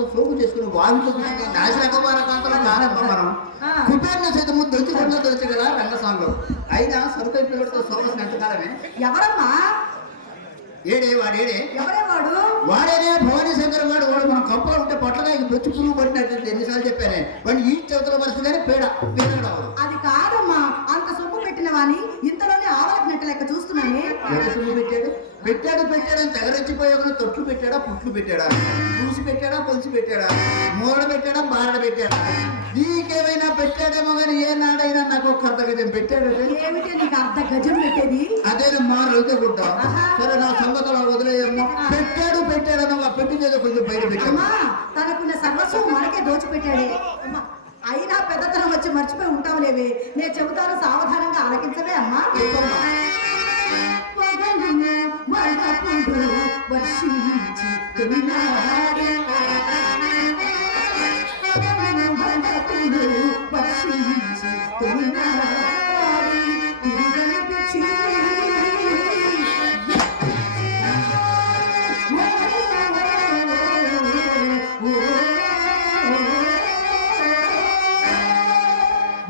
కోసం సోపు చేసుకుని వాంతో నాశనకమారకాంతలో కానప్ప మనం కుటుంబ చేతి ముందు వచ్చి కొండ వచ్చి కదా రంగస్వామిలో అయినా సరుకై పిల్లడితో సోమస్ ఎంతకాలమే ఎవరమ్మా వాడేడే ఎవరే వాడేనే భవానీ శంకర్ వాడు మనం కప్పలు ఉంటే పొట్టగా బొచ్చు పురుగు పట్టినట్టు ఎన్నిసార్లు చెప్పానే వాడిని ఈ చేతుల వరుస కానీ పేడ అది కాదమ్మా అంత సొమ్ము పెట్టిన వాని ఇంతలోనే ఆవలకు నెట్ట లెక్క చూస్తున్నానే సొమ్ము పెట్టాడు అని తెగరెచ్చిపోయాక తొట్లు పెట్టాడా పుట్లు పెట్టాడా పూసి పెట్టాడా పొలిసి పెట్టాడా మూడ పెట్టాడా బారడ పెట్టాడా నీకేమైనా పెట్టాడేమో కానీ ఏ నాడైనా నాకు ఒక అర్ధ గజం పెట్టాడంటే ఏమిటి నీకు అర్ధ గజం పెట్టేది అదేనమ్మా రైతే గుడ్డ సరే నా సంగతులు వదిలేయమ్మా పెట్టాడనమ్మా పెట్టిందేదో కొంచెం బయట పెట్టమ్మా తనకున్న సర్వస్వం మనకే దోచిపెట్టాడే అయినా పెద్దతనం వచ్చి మర్చిపోయి ఉంటావులేవే నేను చెబుతాను సావధానంగా ఆలకించవే అమ్మా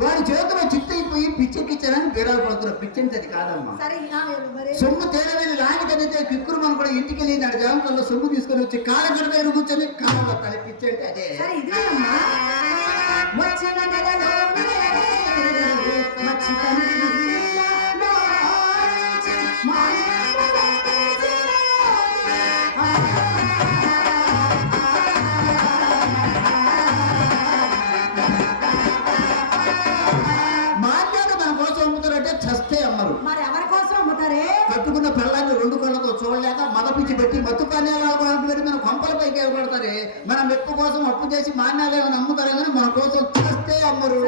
వాడి చేతిలో చిత్తైపోయి పిచ్చెక్కిచ్చారని బీరాలు పడుతున్నారు పిచ్చెంటే అది కాదమ్మా సొమ్ము తేలవేని రాని కదితే కిక్కురు మనం కూడా ఇంటికి వెళ్ళి నాడు జామకల్లో సొమ్ము తీసుకొని వచ్చి కాళ్ళ గడపై కూర్చొని కాళ్ళ తల పిచ్చెంటే అదే కట్టుకున్న పిల్లల్ని రెండు కళ్ళతో చూడలేక మగపిచ్చి పెట్టి మత్తు పానీయాలు పెట్టి మన కొంపలపైకి ఏర్పడతారే మన మెప్పు కోసం అప్పు చేసి మాన్యాలు ఏమైనా అమ్ముతారే కానీ మన కోసం చేస్తే అమ్మరు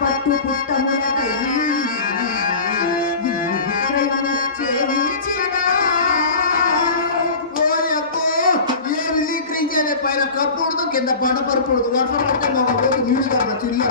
పట్టు పుట్టముల పైన కప్పుడుతో కింద పంట పరుపుడుతూ వర్షం పడితే మా పోతే నీళ్ళు కాదు చిల్లు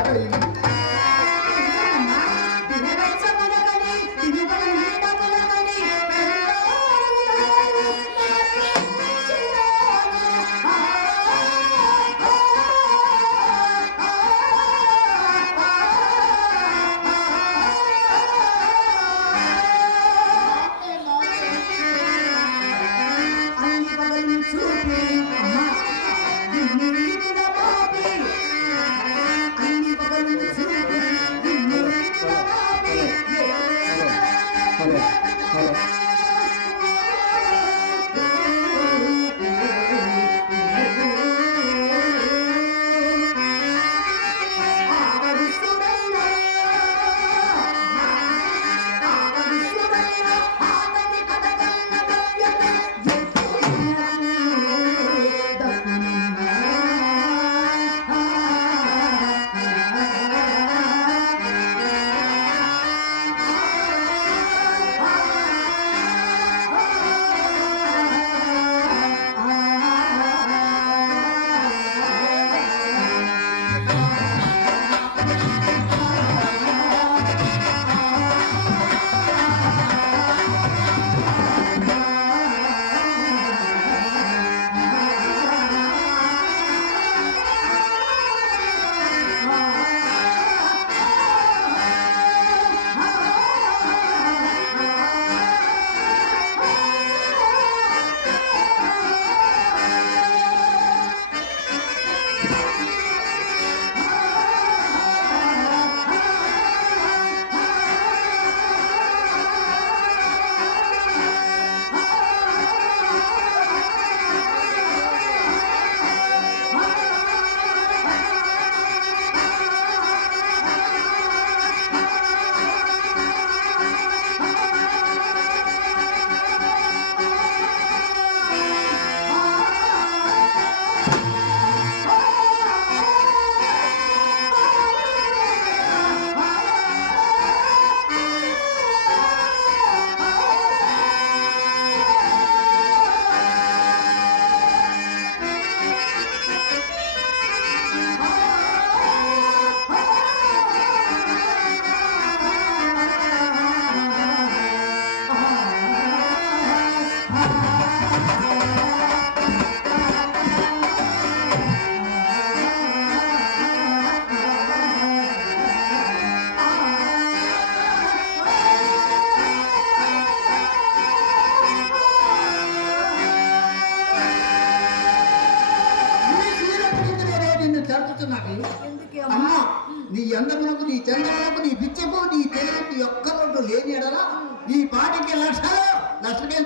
ఈ పాటికి లక్షకేం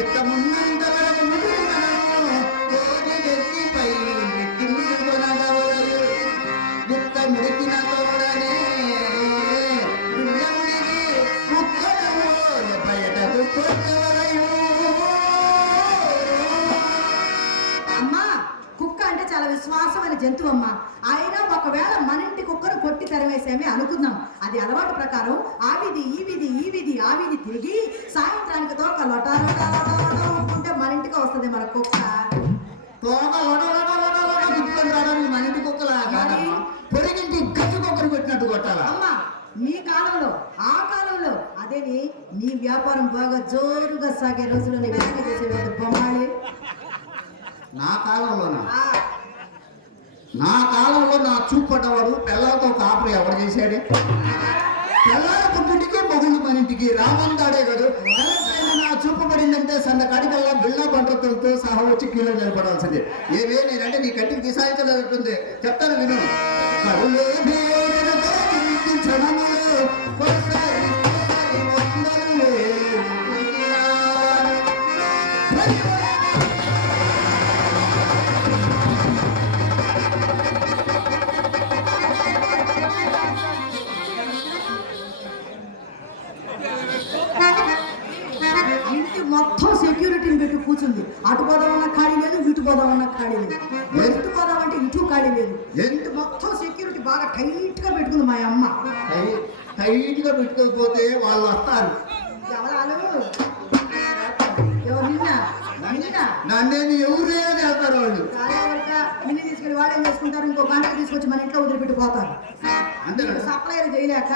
ఇక్కమున్నంత వరకు కోటి వ్యక్తిపై ఎక్కించుకొనగలరు. విత్త ముడికిన తోడనే పుణ్యముడికి ముక్కలు బయటకు కొట్టవలయు. అమ్మా, కుక్క అంటే చాలా విశ్వాసమైన జంతువు అమ్మా. అయినా ఒకవేళ మన ఇంటి కుక్కను కొట్టి తెరవేసేమే అనుకుందాం. అది అలవాటు ప్రకారం ఆ వీధి ఈ వీధి ఈ వీధి ఆ వీధి తిరిగి సాయంత్రానికి తోక ఉంటే మన ఇంటికి వస్తుంది మన కుక్క. తోక తిప్పుకొని రావడానికి మన ఇంటి కుక్కలా పొరిగింటి గచ్చు కుక్కను కొట్టినట్టు కొట్టాలా? అమ్మా, నీ కాలంలో ఆ కాలంలో అదేని నీ వ్యాపారం బాగా జోరుగా సాగే రోజుల్లో నీ వెనక చేసేవాడు బొమ్మాలి. నా కాలంలోనా? నా కాలంలో నా చూపడ్డవాడు పిల్లలతో కాపురు ఎవరు చేశాడే? పిల్లల పుట్టింటికి మొగుళ్ళు మన ఇంటికి రామందాడే కదా. నా చూపు పడిందంటే సన్న కాడికల్లా బిళ్ళ బండ్రతులతో సహా వచ్చి కీలో నిలబడాల్సిందే. ఏమే నేనంటే నీ కంటికి దిశాయించలేదంటుంది. చెప్తాను విను. ఇంటి మొత్తం సెక్యూరిటీని పెట్టి కూర్చుంది. అటు పోదామన్న ఖాళీ లేదు, ఇటు పోదామన్న ఖాళీ లేదు. ఇటు పోదామంటే ఇటు ఖాళీ లేదు. ఇంటి మొత్తం సెక్యూరిటీ బాగా టైట్ గా పెట్టుకుంది మా అమ్మ. టైట్ గా పెట్టుకోకపోతే వాళ్ళు వస్తారు. ఎవరాలు? ఎవరు? నన్నేది ఎవరైనా చేస్తారు వాళ్ళు. మిన్ని తీసుకెళ్ళి వాళ్ళు ఏం చేసుకుంటారు, ఇంకో గంటకు తీసుకొచ్చి మన ఇంట్లో వదిలిపెట్టి పోతారు. సప్లైర్ చేయలేక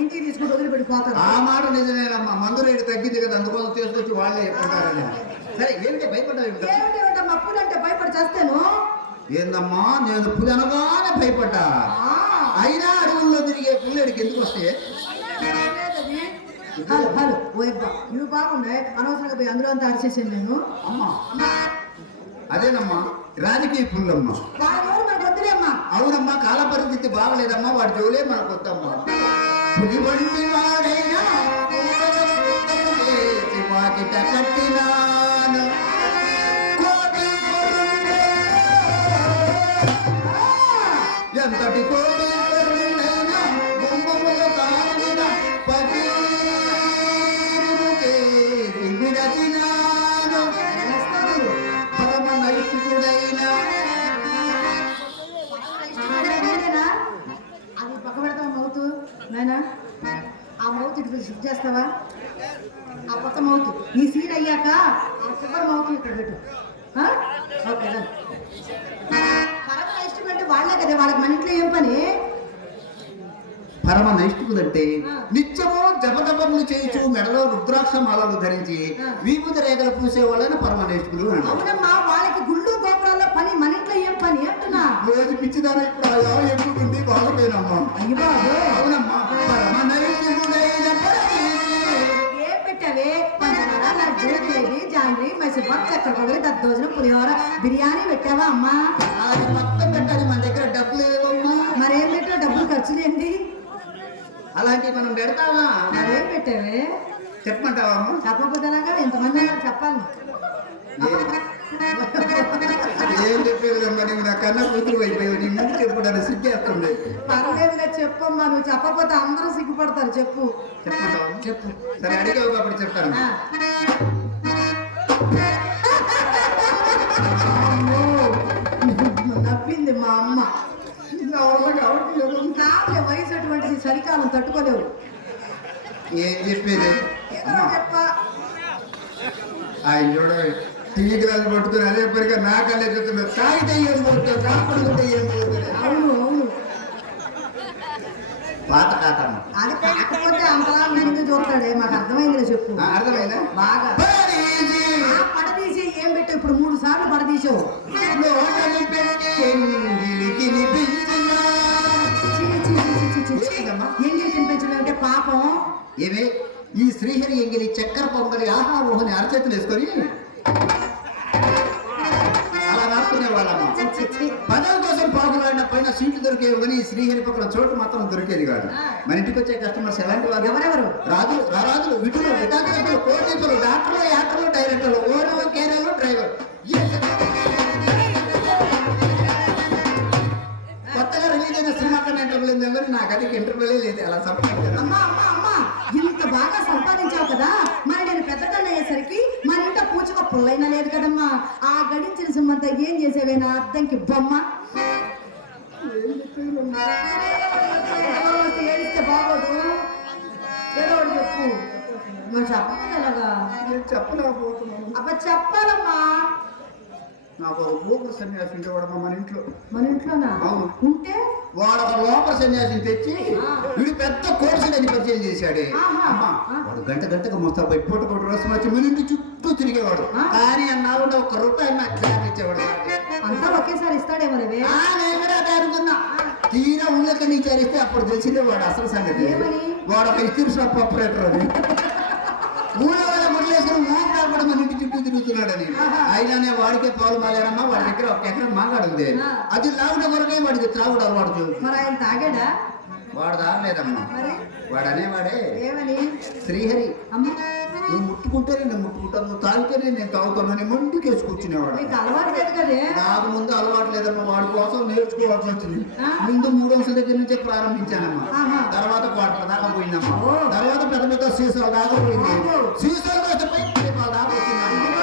ఇంటికి తీసుకుంటూ వదిలిపెట్టి పోతారు. ఆ మాట నిజమేనమ్మా. మందు రేటు తగ్గింది కదా, అందుకోసం తీసుకొచ్చి వాళ్ళే చెప్పుకుంటారని. సరే ఏమిటి భయపడ్డా? ఏమిటేమిటమ్మా, పులి అంటే భయపడి చేస్తాను. ఏందమ్మా, నేను పులి అనగానే భయపడ్డా. అయినా అడవుల్లో తిరిగే పుల్లడికి ఎందుకు వస్తే? హలో హలో ఓ అబ్బా, ఇవి బాగున్నాయి. అనవసరంగా పోయి అందులో అంతా అరిచేసాను నేను. అమ్మా అదేనమ్మా, రాజకీయ పుల్లమ్మా. మనకు వద్దులేమ్మా. అవునమ్మా, కాల పరిస్థితి బాగలేదమ్మా, వాడి జోలే మనకు వద్దమ్మా. పులి వంటి వాడైనా వాకిట కట్టినాను ఎంతటి కోటేశ్వరుడైనా బొమ్మముల కాలిన పది విడచినాను పరమ నైతికుడైన. అది పక్క పెడతావా మౌతు నాయనా? ఆ మౌత్ ఇటు షిఫ్ట్ చేస్తావా? ఆ పక్క మౌత్ ఈ సీన్ అయ్యాక ఆ చివరి మౌత్ ఇక్కడ పెట్టు. ఓకే, పరమ ఇష్టం అంటే వాళ్ళే కదా, వాళ్ళకి మన ఇంట్లో ఏం పని? పరమ నైష్ఠికులంటే నిత్యము జపతపములు చేయించు, మెడలో రుద్రాక్ష మాలలు ధరించి విభూత రేఖలు పూసే వాళ్ళని పరమ నైష్ఠికులు అంటారు. అవునమ్మా, వాళ్ళకి గుళ్ళు గోపురాల్లో పని, మన ఇంట్లో ఏం పని అంటున్నా? రోజు పిచ్చిదాన ఇప్పుడు ఆయా ఎక్కుతుంది వాళ్ళకేనమ్మా. అయ్యి బాబు, అవునమ్మా, పరమ నైష్ఠికుడైన ఏం పెట్టావే? పంచదార, లడ్డు, జిలేబీ, జాంగ్రీ, మైసూర్ పాక్, చక్కెర పొగలి, దద్దోజనం, పులిహోర, బిర్యానీ పెట్టావా అమ్మా? అది మొత్తం పెట్టాలి, మన దగ్గర డబ్బులు ఏవమ్మా. మరేం పెట్టా? డబ్బులు ఖర్చు లేండి. అలాంటివి మనం పెడతావా? మరేం పెట్టావే? చెప్పమంటావా అమ్మ? చెప్పకపోతేనాగా ఎంతమంది అన్నారు చెప్పాలి. ఏం చెప్పేదమ్మా, నువ్వు నా కన్నా కూతురు అయిపోయావు. నీ ముందు చెప్పడానికి సిగ్గేస్తుంది. పర్లేదులే చెప్పమ్మా, నువ్వు చెప్పకపోతే అందరూ సిగ్గుపడతారు. చెప్పు. చెప్పమంటావా? చెప్పు. సరే అడిగావు కాబట్టి చెప్తాను. నవ్వింది మా అమ్మ. కాదులే, వయసు అటువంటిది, చలికాలం తట్టుకోలేవు. ఏం చెప్పేది? చెప్ప ఆయన చూడ టీ గ్లాస్ పట్టుకుని అదే పనిగా నా కళ్ళే చెప్తున్నారు. తాగితే ఏం పోతుంది, కాకపోతే ఏం పోతుంది. అవును అవును, పాత కాతమ్మ. అది కాకపోతే అంతలా ఎందుకు చూస్తాడే? మాకు అర్థమైందిలే, చెప్పు. అర్థమైందా? బాగా పడదీసి ఏం పెట్టావు ఇప్పుడు? 3 సార్లు పడదీసావు. ఎంగిలి తినిపించడం అంటే పాపం. ఏమే ఈ శ్రీహరి ఎంగిలి చక్కెర పొంగలి ఆహా ఊహని అరచేతులు వేసుకొని అలా రాసుకునే వాళ్ళమ్మ. పదవి కోసం పాకులాడిన పైన పక్కన సీట్లు దొరికేవి కానీ శ్రీహరి పక్కన చోటు మాత్రం దొరికేది కాదు. మన ఇంటికి వచ్చే కస్టమర్స్ ఎలాంటి వాళ్ళు? ఎవరెవరు? రాజులు, రారాజులు, విటులు, విటాకులు, కోటీసులు, డాక్టర్లు, యాక్టర్లు, డైరెక్టర్లు, ఓనర్లు, కేరళలు, డ్రైవర్. కొత్తగా రిలీజ్ అయిన సినిమా కన్నా ఇంటర్వ్యూ లేదు కానీ నాకు అది ఇంటర్వ్యూలే లేదు. అలా సంపాదించాను. అమ్మా అమ్మా అమ్మా ఇంత బాగా సంపాదించావు కదా, మరి నేను పెద్దదాన్ని అయ్యేసరికి మన ఇంట పూచక పుల్లైనా లేదు కదమ్మా. ఆ గడించిన సొమ్మంతా ఏం చేసేవేనా అద్దంకి బొమ్మ? ఏడిస్తే బాగోదు, ఏదో ఒకటి చెప్పు. నువ్వు చెప్పలేదు అలాగా. నేను చెప్పలేకపోతున్నాను. అబ్బా చెప్పాలమ్మా. నాకు ఒక లోపల సన్యాసి ఉండేవాడమ్మా మన ఇంట్లో. మన ఇంట్లోనా? అవును. ఉంటే వాడు ఒక లోపల సన్యాసిని తెచ్చి వీడు పెద్ద కోర్సులు అని పరిచయం చేశాడే. ఆహా. అమ్మా వాడు గంటకు మొత్తం పోయి పూట పూట రసం వచ్చి మన ఇంటి చుట్టూ తిరిగేవాడు. కానీ అన్నాడు ₹1 నాకు జాబ్ ఇచ్చేవాడు. అంతా ఒకేసారి ఇస్తాడేమో రేవే. నేను కూడా అదే అనుకున్నా. తీరా ఉన్నకని విచారిస్తే అప్పుడు తెలిసిందే వాడు అసలు సంగతి. ఏమని? వాడు ఒక ఇస్త్రీ షాప్ ఆపరేటర్ అని. ఊళ్ళో వాళ్ళ మురళేశ్వరం ఊళ్ళో కూడా మన ఇంటి చుట్టూ తిరుగుతున్నాడని. అయినానే వాడికే పాలు మాలేరమ్మా. వాడి దగ్గర 1 ఎకరం మాగాడు ఉంది. అది లావుడ వరకే వాడికి త్రాగుడు అలవాటు చూడు. మరి ఆయన తాగాడా? వాడు తాగలేదమ్మా. మరి వాడు అనేవాడే ఏమని? శ్రీహరి అమ్మ నువ్వు ముట్టుకుంటేనే నేను ముట్టుకుంటాను, నువ్వు తాగితేనే నేను తాగుతాను అని మొండికేసి కూర్చునేవాడు. నీకు అలవాటు లేదు కదే. నాకు ముందు అలవాటు లేదమ్మా. వాడి కోసం నేర్చుకోవాల్సి వచ్చింది. ముందు 3 అంశాల దగ్గర నుంచే ప్రారంభించానమ్మా. తర్వాత క్వార్టర్ దాకా పోయిందమ్మా. తర్వాత పెద్ద పెద్ద సీసాల దాకా పోయింది. సీసాలు దాకా వచ్చిందమ్మా.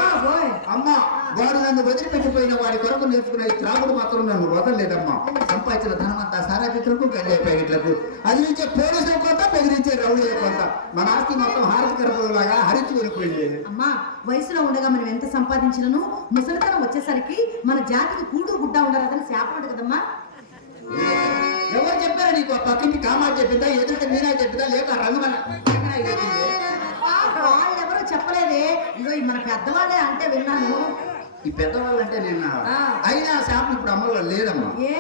అమ్మ వాడు నన్ను వదిలిపెట్టిపోయిన వాడి కొరకు నేర్చుకునే ఈ త్రాగుడు మాత్రం నన్ను వదలలేదమ్మా. సంపాదించిన ధనం అంతా సారా చిత్రకు, గంజాయి ప్యాకెట్లకు, అది నుంచే పోలీసుల కొంత, బెదిరించే రౌడీల కొంత. మన ఆస్తి మొత్తం హారతి కరపలాగా హరించి వెళ్ళిపోయింది. అమ్మా వయసులో ఉండగా మనం ఎంత సంపాదించినను ముసలితనం వచ్చేసరికి మన జాతికి కూడు గుడ్డ ఉండరాదని శాపడు కదమ్మా. ఎవరు చెప్పారు నీకు? ఆ పక్కింటి కామాలు చెప్పిందా, ఎదుట మీనా చెప్పిందా, లేక రంగమన్న వాళ్ళెవరో చెప్పలేదే. ఇగో మన పెద్దవాళ్ళే అంటే విన్నాను. ఈ పెద్దవాళ్ళు అంటే నేను అయినా శాపం ఇప్పుడు అమల్లో లేదమ్మా. ఏ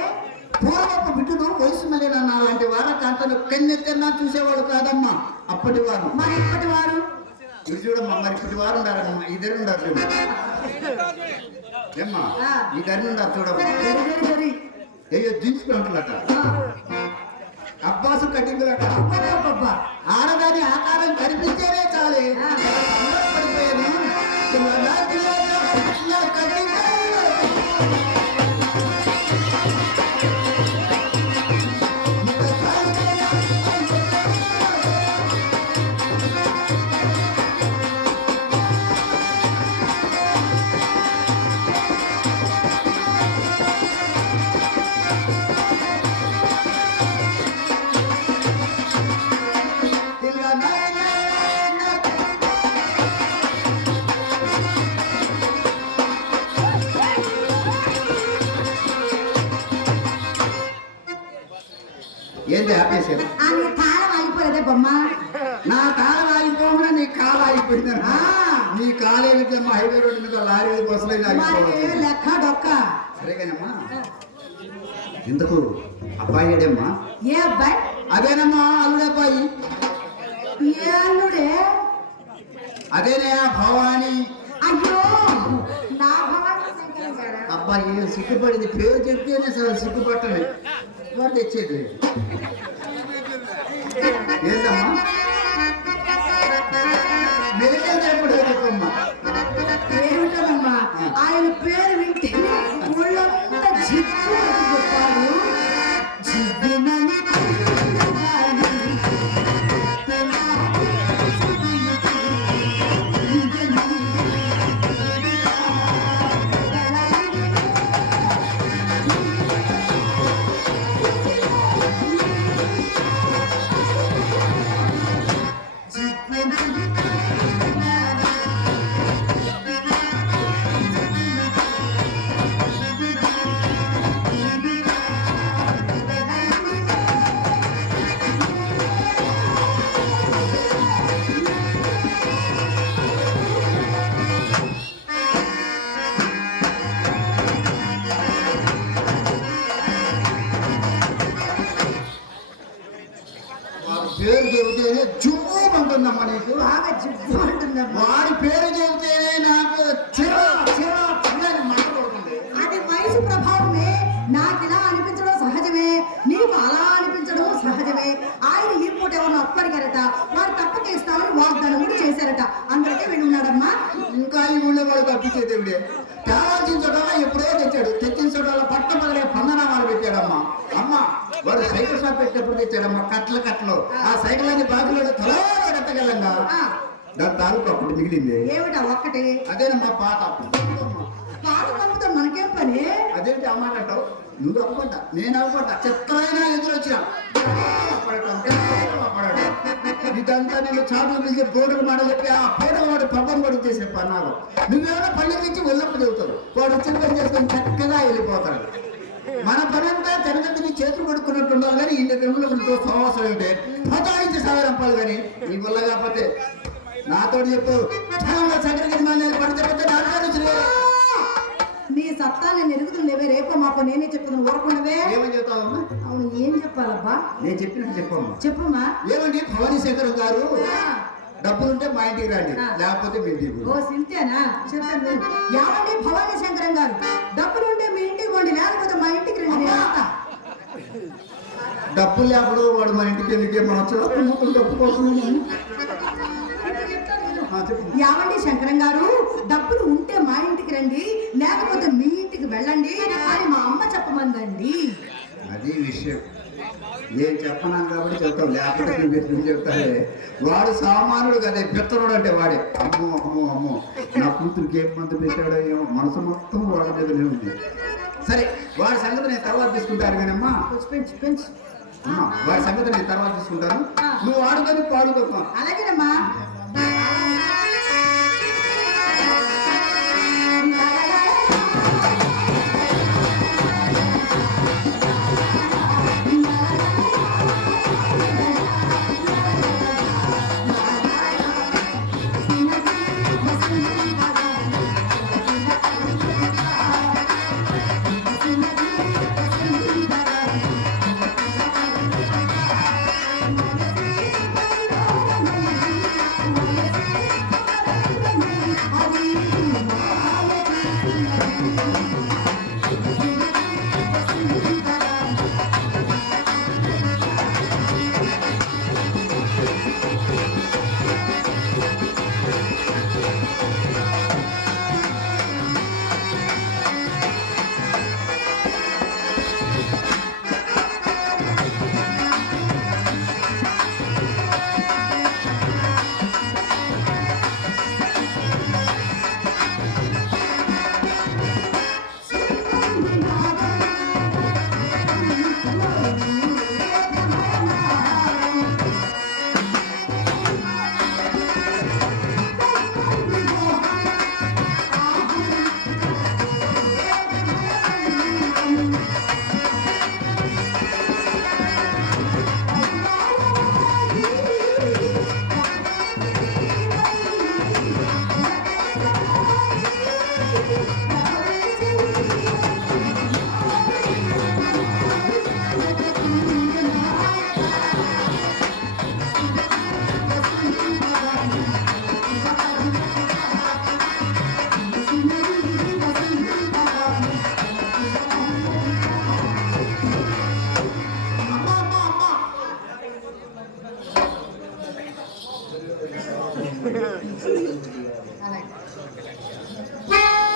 పూర్వపు బిడ్డను వయసు మళ్ళీ అంటే వాళ్ళ కాంతను కన్నెత్తన్నా చూసేవాడు కాదమ్మా అప్పటి వారు. మరి ఇప్పటి వారు ఇది చూడమ్మా. మరి ఇప్పటి వారు ఉండారమ్మా. ఇద్దరు ఉండారు చూడు. ఏమ్మా ఇద్దరు ఉండారు చూడమ్మా. అయ్యో జీన్స్ ప్యాంటులట, అబ్బాసు కటింగులట. ఆడదాని ఆకారం కనిపించేనే చాలే పడిపోయాను. ఏంటి ఆపేసారు? నీ కాలం ఆగిపోలేదే బొమ్మ. నా కాలం ఆగిపోకుండా నీ కాలు ఆగిపోయింది. నీ కాలే విద్యమ్మా. హైవే రోడ్డు మీద లారీలు బస్సులు లెక్క డొక్క. సరేగానమ్మా. ఎందుకు అబ్బాయి ఏడమ్మా? ఏ అబ్బాయి? అదేనమ్మా అల్లుడబ్బాయి. ఏ అల్లుడే? అదేనే భవాని. అయ్యో నా భవాని అబ్బాయి సిగ్గుపడింది. పేరు చెప్తేనే సరే సిగ్గుపట్టలే. వాడు తెచ్చేది ఏంటమ్మా? మెడికల్ ఎప్పుడు చెప్పమ్మా. ఏమిటమ్మా ఆయన పేరు వింటే ఊళ్ళంతా జిప్పు చెప్పారు. జిద్దునని పేరు చెబితేనే జుమ్ము అంటుందమ్మా నీకు. బాగా జిప్పు అంటుందమ్మా. వాడి పేరు చెబితేనే నాకు అది వయసు ప్రభావమే. నాకు ఇలా అనిపించడం సహజమే. అడిగారట. వారు తప్పక ఇస్తామని వాగ్దానం కూడా చేశారట. అందరికీ వెళ్ళి ఉన్నాడమ్మా. ఇంకా ఈ ఊళ్ళో వాడు తప్పించే దేవుడే. కావాల్సిన చోటలా ఎప్పుడో తెచ్చాడు. తెచ్చిన చోటలా పట్ట మొదలే పందనామాలు పెట్టాడమ్మా. అమ్మ వాడు సైకిల్ షాప్ పెట్టినప్పుడు తెచ్చాడమ్మా. కట్టలు ఆ సైకిల్ అన్ని బాగులో తలో కట్టగలంగా దాని తాలూకు అప్పుడు మిగిలింది. ఏమిటా ఒక్కటి? అదేనమ్మా పాత. పాలు కమ్ముతా మనకేం పని? అదేంటి అమ్మాట అంటావు? నువ్వు అవ్వట నేను అవ్వట చిత్రమైన ఎదురొచ్చిన ఇదంతా నేను చాటులు పిలిచి బోర్డుకు మాట చెప్పి ఆ పేరు వాడు పబ్బం కూడా చేసే పన్నారు. నువ్వేమో పల్లెకి ఇచ్చి వెళ్ళప్పుడు చెబుతారు. వాడు వచ్చిన పని చేసుకొని చక్కగా వెళ్ళిపోతాడు. మన పని అంతా జనగతిని చేతులు పడుకున్నట్టు ఉండాలి. కానీ ఈ నిర్మూలతో సమాసం ఏంటి పతాయించి సాగరంపాలి. కానీ నీ వల్ల కాకపోతే నాతో చెప్పు చక్కగా పడితే నాలుగు నీ సత్తా నేను ఎరుగుతుంది లేవే. రేపో మాపో నేనే చెప్తున్నాను. ఊరకుండవే. ఏమని చెప్తావమ్మా? అవును, ఏం చెప్పాలబ్బా? నేను చెప్పినట్టు చెప్పమ్మా. చెప్పమ్మా. ఏమండి భవానీ శేఖర్ గారు డబ్బులుంటే మా ఇంటికి రండి, లేకపోతే మీ ఇంటికి. ఓ సింతేనా? చెప్పండి. ఏమండి భవానీ శంకరం గారు, డబ్బులుంటే మీ ఇంటికి పోండి, లేకపోతే మా ఇంటికి రండి. డబ్బులు లేకపోతే వాడు మా ఇంటికి ఎందుకే మన డబ్బు కోసం. యావండి శంకరం గారు, డబ్బులు ఉంటే మా ఇంటికి రండి, లేకపోతే మీ ఇంటికి వెళ్ళండి అని మా అమ్మ చెప్పమందండి. అది విషయం. నేను చెప్పనాను కాబట్టి చెప్తావు, లేకపోతే నువ్వు చెప్తావే. వాడు సామానుడు కదా, పెత్తనుడు అంటే వాడే. అమ్మో అమ్మో అమ్మో నా కూతురికి ఏం మందు పెట్టాడో ఏమో, మనసు మొత్తం వాడి మీదనే ఉంది. సరే వాడి సంగతి నేను తర్వాత తీసుకుంటాను. కానీ అమ్మా వాడి సంగతి నేను తర్వాత తీసుకుంటాను. నువ్వు ఆడుకొని పాడుకోమ్మా. అలాగేనమ్మా.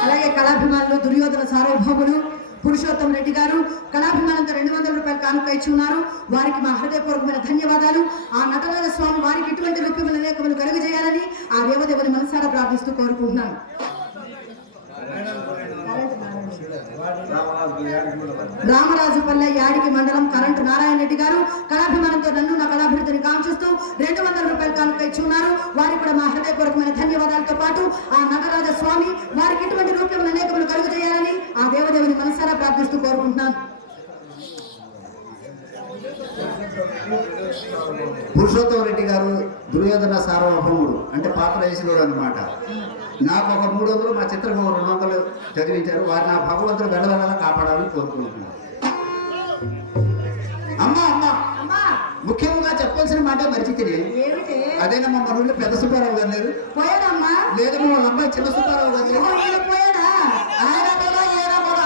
అలాగే కళాభిమానులు దుర్యోధన సార్వభౌములు పురుషోత్తం రెడ్డి గారు కళాభిమానంతో 200 రూపాయలు కానుక ఇచ్చి ఉన్నారు. వారికి మా హృదయపూర్వకమైన ధన్యవాదాలు. ఆ నటరాజ స్వామి వారికి ఇటువంటి రూపములు అనేకములు కలుగజేయాలని ఆ దేవదేవుని మనసారా ప్రార్థిస్తూ కోరుకుంటున్నాను. రామరాజుపల్లె యాడికి మండలం కరెంటు నారాయణ రెడ్డి గారు కళాభిమానంతో నన్ను నా కళాభివృద్ధిని కాంక్షిస్తూ 200 రూపాయలు కానుక ఇచ్చి ఉన్నారు. వారికి కూడా మా హృదయపూర్వకమైన ధన్యవాదాలతో పాటు ఆ నటరాజ స్వామి వారికి ఇటువంటి రూపములు అనేకములు కలుగు చేయాలని ఆ దేవదేవుని మనసారా ప్రార్థిస్తూ కోరుకుంటున్నాను. పురుషోత్తం రెడ్డి గారు దుర్యోధన సార్వభౌముడు అంటే పాత్ర వేసినోడు అనమాట. నాకు ఒక 300, మా చిత్రకు 200 చదివించారు. వారు నా భగవంతుడు వెళ్ళదలా కాపాడాలని కోరుకుంటున్నాను. అమ్మా అమ్మా ముఖ్యంగా చెప్పాల్సిన మాట మర్చితే అదేనమ్మా, మన ఊళ్ళో పెద్ద సుబ్బారావు గారు లేరు. పోయాడమ్మా? లేదమ్మా, వాళ్ళ అమ్మాయి చిన్న సుబ్బారావు గారు లేరు. పోయాడా?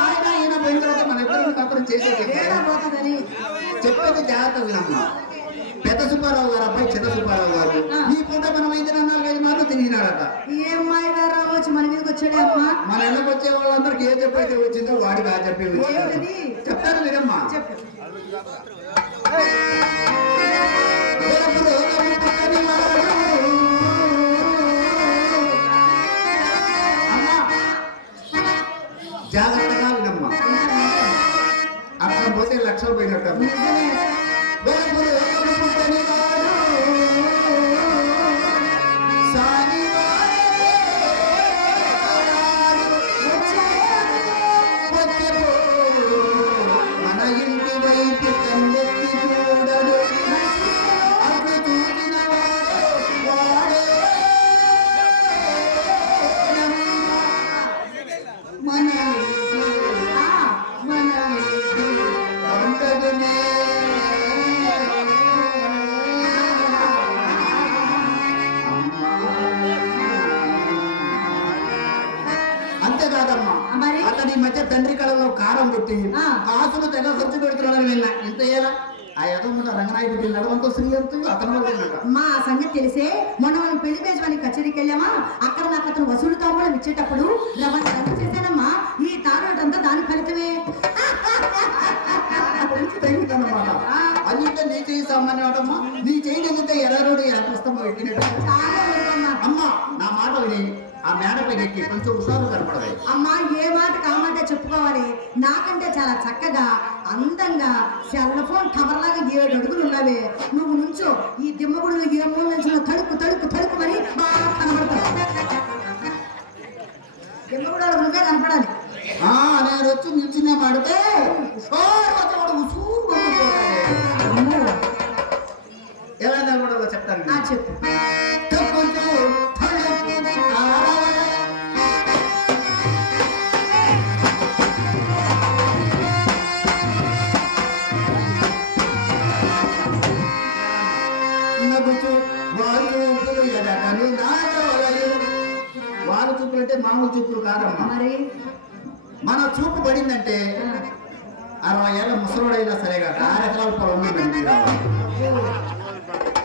ఆయన ఈయన పోయిన తర్వాత మన ఇద్దరిని మాత్రం చేసేది. చెప్పేది జాగ్రత్త వినమ్మా. పెద్ద సుబ్బారావు గారు అబ్బాయి చిన్న సుబ్బారావు గారు ఈ పూట మనం 5 మార్లు తిరిగినాడట. ఏం మాయగారు వచ్చి మన మీదకి వచ్చాడే అమ్మా? మన ఇళ్ళకి వచ్చే వాళ్ళందరికి ఏ చెప్పైతే వచ్చిందో వాడికి ఆ చెప్పి ఏమిటది? చెప్తారు మీరమ్మా. చెప్పు. జాగ్రత్తగా వినమ్మా. అక్కడ పోతే లక్షలు పోయినట్టు. మన ఇంటి వైపు కన్నెత్తి చూడడు అప్పుడు చూసిన వాడే మన అంతనే అంతేకాదమ్మా, మరి? అతని మధ్య తండ్రి కళలో కారం కొట్టి కాసులు తెగ ఖర్చు పెడుతున్నాడని విన్నా. ఇంత ఏలా ఆ యదమున్న రంగనాయకుడి నడవంతో శ్రీయంతో అతను పడుతున్నాడు. మా సంగతి తెలిసే మొన్న మనం పెళ్లి మేజవాని కచేరీకి వెళ్ళామా, అక్కడ నాకు అతను వసూలు తాంబూలం ఇచ్చేటప్పుడు రవ్వంత రంగు చేశానమ్మా. ఈ తారంతా దాని ఫలితమే. తగ్గుతానమాట. అందుకే నీ చేయి సామాన్యం అవటమ్మా. నీ చేయి ఎగితే ఎర్రరోడు ఎర్రస్తంభం ఎక్కినట్టు. చాలా ఊరుకోమ్మా. అమ్మా నా మాట విని ఆ మేడపై ఎక్కి కొంచెం హుషారు కనపడదు. అమ్మా ఏ మాటకు ఆ మాటే చెప్పుకోవాలి. నాకంటే చాలా చక్కగా అందంగా సెల్ ఫోన్ టవర్ లాగా 7 అడుగులు ఉన్నావే. నువ్వు నుంచో ఈ దిమ్మగుడులో ఏ మూల నుంచి తడుకు తడుకు తడుకు అని బాగా కనబడతావు. దిమ్మగుడు నువ్వే కనపడాలి. నేను వచ్చి నిల్చునే మాడితే ఎలా నిలబడాలో చెప్తాను. చెప్పు. వాళ్ళ చూపులు అంటే మామూలు చూపులు కాదమ్మా. మరి మన చూపు పడిందంటే 60 ఏళ్ళ ముసలోడైనా సరేగా 6 ఎకరాల పొలం ఉందండి.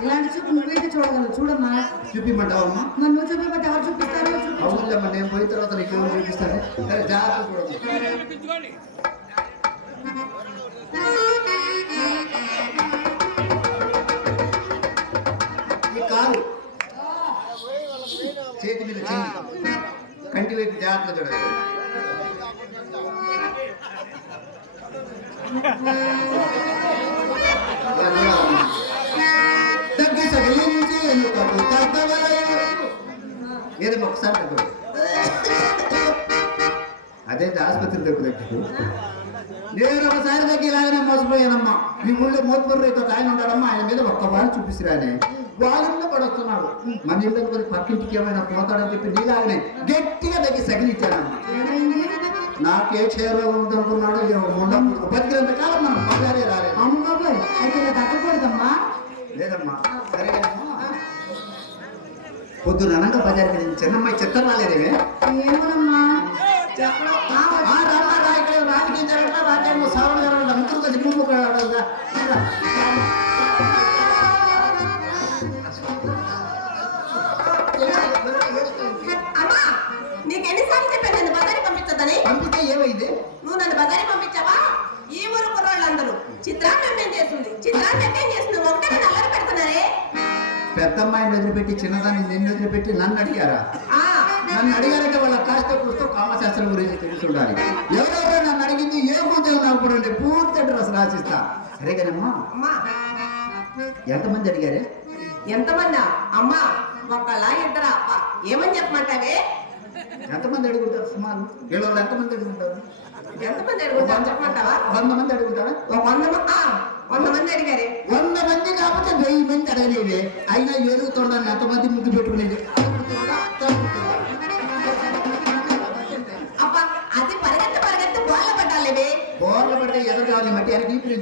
ఇలాంటి చూపు నువ్వైతే చూడగలవు. చూడమ్మా. చూపిమంటావమ్మా? మరి నువ్వు చూపిమంటే ఎవరు చూపిస్తారు? అవునులేమ్మా, నేను పోయిన తర్వాత నీకు ఎవరు చూపిస్తాను. సరే జాగ్రత్త చూడమ్మా. ఈ కాలు చేతి మీద చెయ్యి కంటి వైపు జాగ్రత్త చూడాలి. తగ్గి సగిలించి ఎన్నుకకు తగ్గవలయు. ఏదో ఒకసారి తగ్గదు. అదే ఆసుపత్రి దగ్గర నేను ఒకసారి తగ్గి ఇలాగనే మోసపోయానమ్మా. మీ ఊళ్ళో మోతుపర్రైతే ఒక ఆయన ఉన్నాడమ్మా, ఆయన మీద ఒక్కవారు చూపిస్తురానే వాళ్ళలో పడొస్తున్నాడు. మన ఇంట్లో కొద్ది పక్కింటికి ఏమైనా పోతాడని చెప్పి నీలాగనే గట్టిగా తగ్గి సగిలిచ్చానమ్మా. నాకే క్షేరం ఉందనుకున్నాడు. ఉండకూడదు బతికినంత కాలం మనం బజారే రాలేదు. అవును బాబాయ్, అయితే ఇలా తగ్గకూడదమ్మా. లేదమ్మా సరేనమ్మా. పొద్దున అనక బజార్కి నేను చిన్నమ్మాయి చిత్తం రాలేదేమే. ఏమోనమ్మా. రాజకీయం జరగడం రాజ్యాంగం సావడం జరగడం అందరూ కలిసి గుమ్ము అమ్మా, నీకెన్నిసార్లు చెప్పాను నన్ను బజారీ పంపించొద్దని? పంపితే ఏమైంది? నువ్వు నన్ను బజారీ పంపించావా? ఈ ఊరు కుర్రోళ్ళందరూ చిత్రాన్నం ఏం చేస్తుంది, చిత్రాన్నం ఏం చేస్తుంది, ఒకటే నన్ను అల్లరి పెడుతున్నారే. పెద్దమ్మాయిని వదిలిపెట్టి చిన్నదాన్ని నిన్ను వదిలిపెట్టి నన్ను అడిగారా? నన్ను అడిగారంటే వాళ్ళ కాస్త పుస్తకం కామశాస్త్రం గురించి తెలుసుండాలి. ఎవరెవరో నన్ను అడిగింది ఏ కూతురు నాకు పూర్తి అడ్రస్ రాసిస్తా. సరే కదమ్మా. అమ్మా, ఎంతమంది అడిగారే? ఎంతమందా? అమ్మా ఒకళ్ళ ఇద్దరా? ఏమని చెప్పమంటావే? ఎంతమంది అడుగుతారు సుమారు? వీళ్ళు ఎంతమంది అడుగుతారు? ఎంతమంది అడుగుతావు చెప్పమంటావా? 100 మంది అడుగుతారా? 100 మంది అడిగారే. 100 మంది కాకపోతే 1000 మంది అడగలేదే. అయినా ఎదుగుతుండని ఎంతమంది ముద్దు పెట్టుకునేది. అబ్బా, అది పరిగెత్తి బోర్ల పడ్డాలేవే. బోర్ల పడితే ఎదురు కావాలి మట్టి అని ఇప్పుడు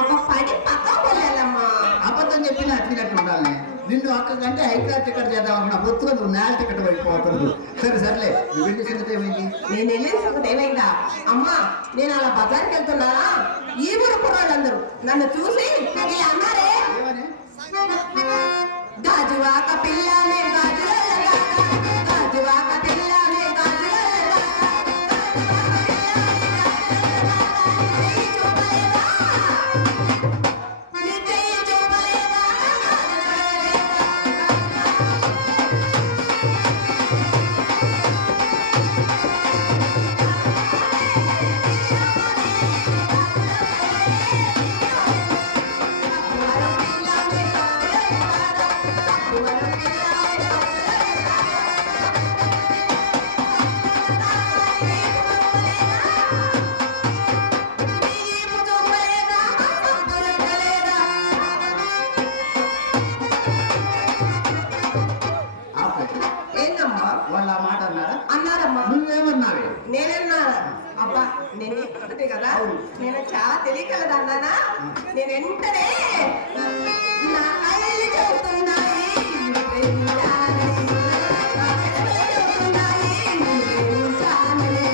అబ్బా, పడి పక్క పోలేదమ్మా. అబద్ధం చెప్పిన అట్టినట్టు ఉండాలి. నిన్ను అక్కడికంటే హైక్లాస్ టికెట్ చేద్దాం అనుకున్నా బొత్తుగా నువ్వు నేల టికెట్ అయిపోతుంది. సరే నువ్వు వెళ్ళి సంగతి ఏమైంది? నేను వెళ్ళిన సంగతి ఏమైందా? అమ్మా, నేను అలా బజార్కి వెళ్తున్నారా, ఈ ఊరు కుర్రాళ్ళందరూ నన్ను చూసి ఇలా అన్నారే. గాజువాక పిల్లమే గాజులల్ల గాజువాక పిల్లమే గాజులల్ల ఏందమ్మా వాళ్ళు ఆ మాట అన్నారా? అన్నారమ్మా. నువ్వేమన్నావే? నేనన్నా అబ్బా నేను ఒకటే కదా నేను చాలా తెలియగలదన్నానా నేను వెంటనే నా కళ్ళు చెబుతున్నాయి నువ్వు ప్రేమించాలని. నా కళ్ళు చెబుతున్నాయి నువ్వు ప్రేమించాలని.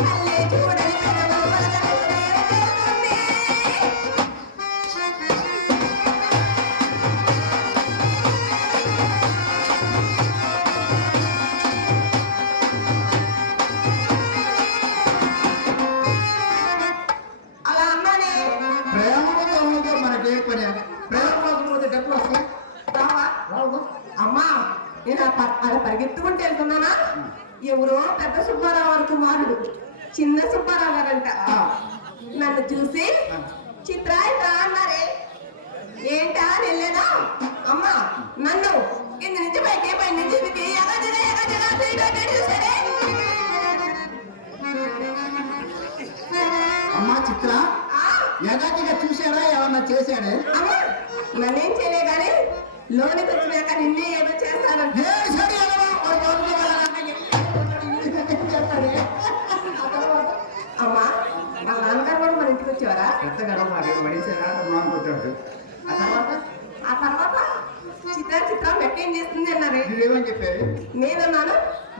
కళ్ళే చూడని కథలు పలకలు నేర్పుతుంది. అలా అన్నానే ప్రేమతో మనకే పని. ప్రేమ పోతే డబ్బులు వస్తాయి రావా రావు. అమ్మా నేను అలా పరిగెత్తుకుంటూ వెళ్తున్నానా ఎవరో పెద్ద సుబ్బారావు గారి కుమారుడు చిన్న సుబ్బారావు గారంట నన్ను చూసి చిత్రాయిత్రా అన్నారే. ఏంటా వెళ్ళేదా అమ్మా నన్ను కింద నుంచి పైకి పై నుంచి కిందకి చూసారే. అమ్మా చిత్ర, యగాతిగా చూశాడా ఏమన్నా చేశాడే? అమ్మా నన్నేం చేయలే కానీ లోనికి వచ్చినాక నిన్నే ఏదో చేస్తారంట. అమ్మా మా నాన్నగారు కూడా మన ఇంటికి వచ్చేవారా? ఆ తర్వాత చిత్ర పెట్టేం చేస్తుంది అన్నారే. నువ్వేమని చెప్పారు? నేనన్నాను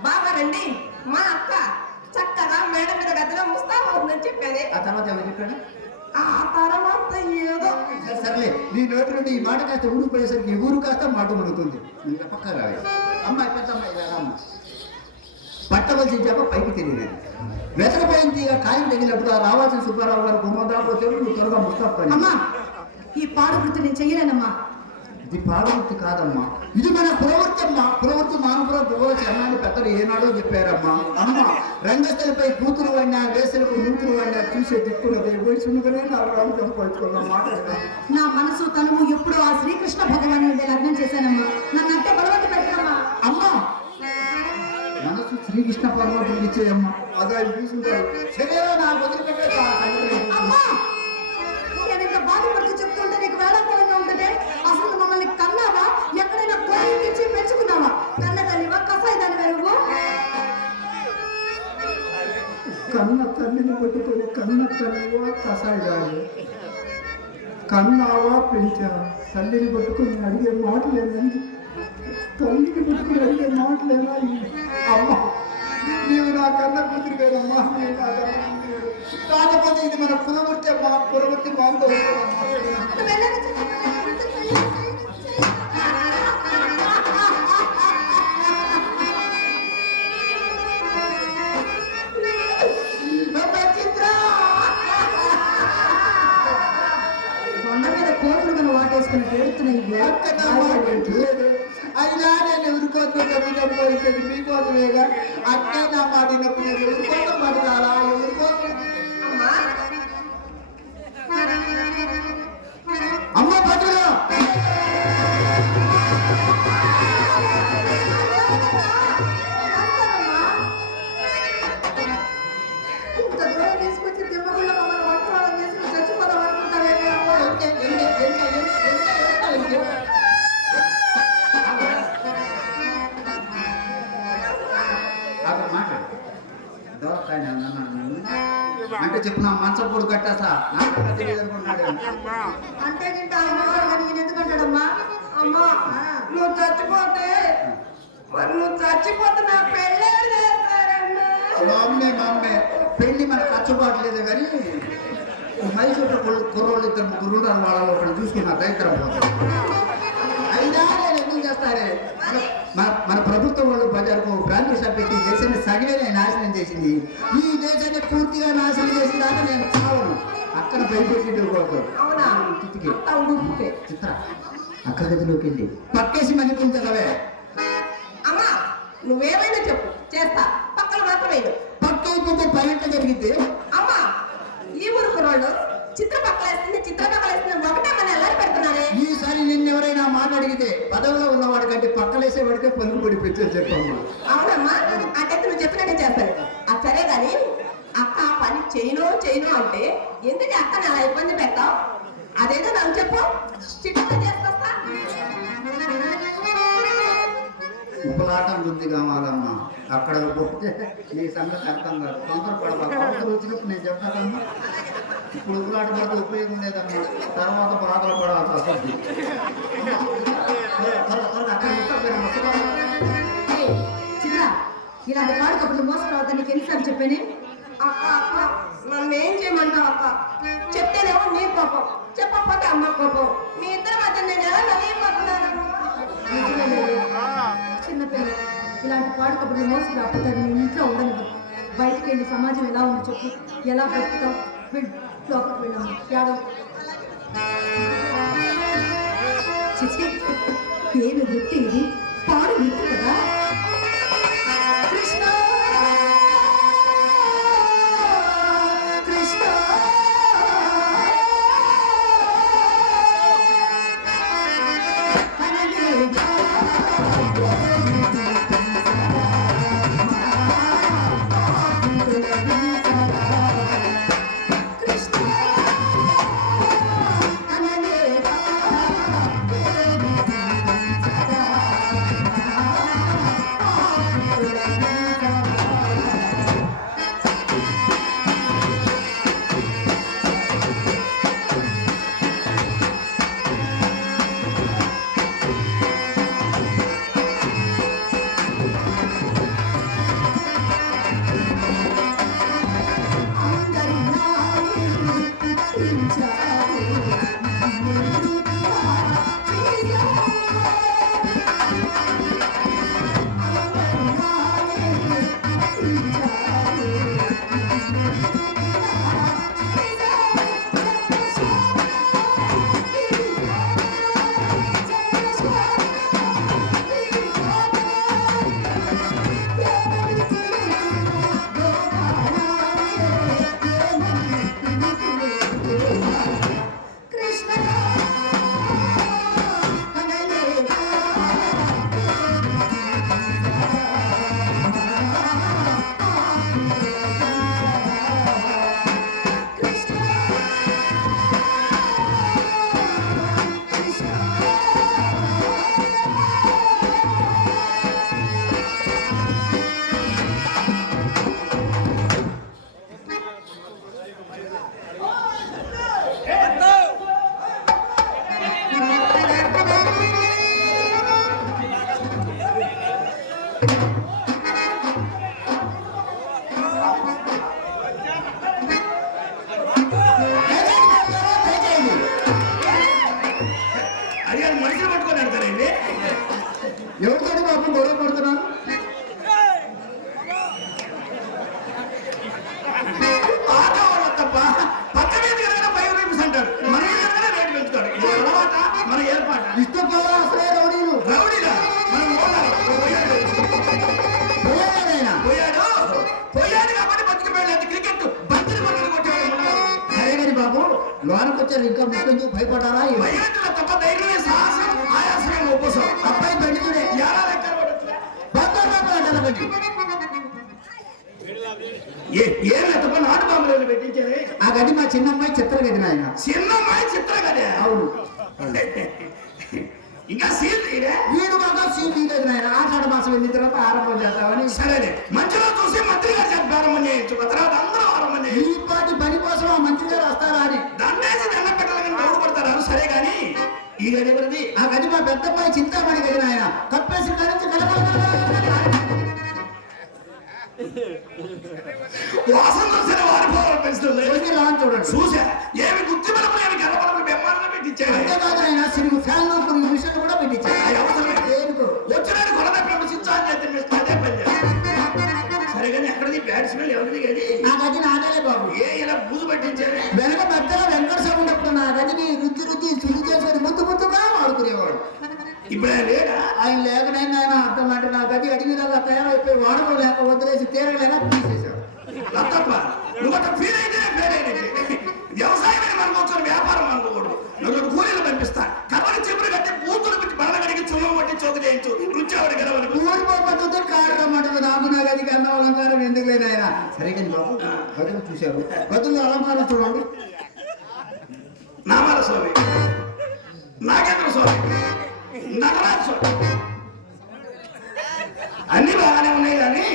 బాగా రండి మా అక్క చక్కగా మేడ మీద గదిలో ముస్తాబు అవుతుందని చెప్పానే. ఆ తర్వాత ఎవరు చెప్పాడు? ఆ తర్వాత ఏదో సర్లే, నీ నోటి నుండి ఈ మాట కాస్త ఊడిపోయేసరికి ఈ ఊరు కాస్త మాట మునుగుతుంది. పక్క రావే అమ్మాయి, పెద్ద అమ్మాయి కదా అమ్మ. పట్టవలసిన చేప పైకి తెలియదు. వెతకపోయిన తీగ కాయం తగిలినప్పుడు ఆ రావాల్సిన సుబ్బారావు గారు గుమ్మదాపోతే నువ్వు త్వరగా ముస్తాపు. అమ్మా ఈ పాడు వృత్తి నేను చెయ్యలేనమ్మా. ఇది పాడవృత్తి కాదమ్మా, ఇది మన ప్రవృత్తి అమ్మా. ప్రవృత్తి మానవుల దువ్వ చర్మాన్ని పెద్దలు ఏనాడో చెప్పారమ్మా. అమ్మ రంగస్థలిపై కూతురు వాడినా వేసలకు మూతులు వాడినా చూసే దిక్కున్నది వయసునుగానే నా రాము సంపాదించుకున్న మాట. నా మనసు తనువు ఎప్పుడో ఆ శ్రీకృష్ణ భగవాను లగ్నం చేశానమ్మా. నన్ను అంటే బలవంత పెట్టనమ్మా. అమ్మా మనసు శ్రీకృష్ణ పరమాత్మకి ఇచ్చేయమ్మా. అదే తీసుకుంటారు శరీరం నా వదిలిపెట్టే అమ్మా నేను ఇంత బాధపడుతూ చెప్తుంటే నీకు వేళాకోళంగా ఉంటుంది. అసలు మమ్మల్ని కన్నావా? ఎక్కడైనా కోరికిచ్చి పెంచుకున్నావా? కన్న తల్లివా కసాయిదానివా నువ్వు? కన్న తల్లిని పట్టుకొని కన్న తల్లివా కసాయిదాని కన్నావా పెంచావా? తల్లిని పట్టుకొని అడిగే మాటలేనండి, తల్లిని పట్టుకొని అడిగే మాటలేనా? అమ్మ నీవు నా కన్న కూతురు వేరమ్మా, నీవు నా కన్న కూతురు వేరు. కాకపోతే ఇది మన పురవృత్తి అమ్మా, పురవృత్తి మాంతో నువ్వు వెళ్ళగా చెప్పు. కొండ మీద కోతులు కను వాటేసుకుని పేరుతున్నాయి. అయినా నేను ఎవరికోసం పోయించేది మీకోసమేగా. అట్టే నా మాట విన్నప్పుడు నేను ఎవరికోసం పడతారా? ఎవరికోసం? అమ్మా అమ్మ పట్టుగా ఇంత దూరం తీసుకొచ్చి దిమ్మగుళ్ళ మమ్మల్ని వంటవాళ్ళం చేసుకుని చచ్చిపోదాం అనుకుంటావేమో అమ్మా. అంటే చెప్పు నా మంచప్పుడు కట్టేసా అనుకున్నాడు. అంటే నింటే ఆయన వాడు కానీ ఈయన ఎందుకంటాడమ్మా? అమ్మా నువ్వు చచ్చిపోతే మరి నువ్వు చచ్చిపోతే నా పెళ్ళే చేస్తారన్నా. మా అమ్మే పెళ్లి మనకు ఖర్చుబాట్లేదు కానీ మైసూరు కుర్రోళ్ళు ఇద్దరు ముగ్గురు ఉన్నారు, వాళ్ళలో ఒకటి చూసుకున్నా దరిద్రం అయినా నేను ఎందుకు చేస్తారే మన ప్రభుత్వం వాళ్ళు బజార్కు బ్రాంచ్ షాప్ పెట్టి దేశాన్ని సగమే నాశనం చేసింది. ఈ దేశాన్ని పూర్తిగా నాశనం చేసిన దాకా నేను చావను. అక్కడ భయపెట్టి అవునా చిత్తికి ఊపుకే. చిత్ర అక్క గదిలోకి వెళ్ళి పక్కేసి మనిపించగలవే. అమ్మా నువ్వేమైనా చెప్పు చేస్తా, పక్కన మాత్రమే. పక్కైపోతే పని ఎట్లా జరిగితే అమ్మా ఈ ఊరు కుర్రోళ్ళు చిత్రపక్కలేస్తుంది ఒకటే మన ఎలా పెడుతున్నారే. ఈసారి నిన్ను ఎవరైనా మాట అడిగితే పదవిలో ఉన్నవాడి కంటే పక్కలేసే వాడికే పలుకు పడిపించే చెప్పమ్మా. అవునమ్మా అంటే నువ్వు చెప్పినట్టే చేస్తాను. అది సరే గాని అక్క ఆ పని చేయను అంటే ఎందుకు అక్కని అలా ఇబ్బంది పెట్టావు? అదేదో నాకు చెప్పు, చిట్టా చేసుకొస్తా. ఉపలాటం బుద్ధి కావాలమ్మా. అక్కడ పోతే నీ సంగతి అర్థం కాదు. తొందరపడవా వచ్చినప్పుడు నేను చెప్తానమ్మా. ఇప్పుడు ఉపలాట పడితే ఉపయోగం లేదమ్మా, తర్వాత బాధలు పడాల్సి వస్తుంది. చిన్న ఇలాంటి వాడుకప్పుడు మోసరావద్దని నీకు ఎన్నిసార్లు చెప్పానే? అక్క నన్ను ఏం చేయమంటావు అక్క? చెప్తేనేమో నీ కోపం, చెప్పకపోతే అమ్మ కోపం. మీ ఇద్దరి మధ్య నేను ఎలా నలిగిపోతున్నాను. చిన్నపిల్ల ఇలాంటి వాడుకప్పుడు మోసరాకపోతే నేను ఇంట్లో ఉండను. బయటికి వెళ్ళి సమాజం ఎలా ఉంది చెప్పు, ఎలా బతుకుతావు? లోపలికి వెళ్ళాము యాదవ్. చిచి ఏమి వృత్తి ఇది? పాడు వృత్తి కదా. కృష్ణ కృష్ణ ఎవరితో పాపం గొడవ పడుతున్నాను? తప్ప పక్క మీద అంటారు, మన రేటు పెంచుతాడు. మన ఏర్పాటు ఇష్టపడ అసలే రౌడీలు రౌడీలా మనం పోయాడు కాబట్టి బతికిపోయాడు. క్రికెట్ బంతిని పట్టుకుని కొట్టాడు. సరే కానీ బాబు లోనికి వచ్చారు, ఇంకా ముఖ్యంగా భయపడ్డారా? భయపెట్టిన తప్ప ధైర్యమే, సాహసం, ఆయాసమే ఉపసం. అబ్బాయి బండితుడే ఎలా లెక్కలు ఏం తప్ప నాటు బాంబులు పెట్టించారు. ఆ గది మా చిన్నమ్మాయి చిత్ర గది. నాయన చిన్నమ్మాయి చిత్ర గది. అవును. ఇంకా సీల్ వీడు మాత్రం సీల్ తీయలేదు నాయన. ఆషాఢ మాసం వెళ్ళిన తర్వాత ఆరంభం చేద్దామని. సరే మంచిగా చూసి మంత్రి గారు చేత ప్రారంభం చేయొచ్చు, తర్వాత అందరూ ఆరంభం చేయాలి. ఈ పాటి పని కోసం ఆ మంత్రి గారు వస్తారా అని దండేసి దండ పెట్టాలని బాగుపడతారు. సరే కానీ ఈ గది ఎవరిది? ఆ గది మా పెద్దమ్మాయి చింతామణి గది నాయన. కప్పేసి వాసన చూసిన వారి పోవాలి పెంచుతుంది. చూడండి చూసా ఆయన లేకనైనా ఆయన అర్థం అంటే నా గది అడిగిదాకా తయారైపోయి వాడుకోలేక వదిలేసి తీరలేక తీసేశాడు. తప్ప నువ్వు ఫీల్ అయితేనే ఫెయిల్ అయినట్టు. వ్యవసాయం అనుకోవచ్చు, వ్యాపారం అనుకోకూడదు. నలుగురు కూలీలు పంపిస్తా, కర్మని చెప్పులు కట్టి పూతులు పెట్టి బరణ కడిగి చుమ్మం కొట్టి చోక చేయించు, రుచావిడి గెలవని ఊరిపోతుంటే కారణం అంటే నాకు నా గదికి అన్న అలంకారం ఎందుకు లేదు ఆయన. సరే కానీ బాబు గదులు చూశారు, గదుల్లో అలంకారం చూడండి. నామాల స్వామి, నాగేంద్ర స్వామి, నటరాజ స్వామి అన్ని బాగానే ఉన్నాయి కానీ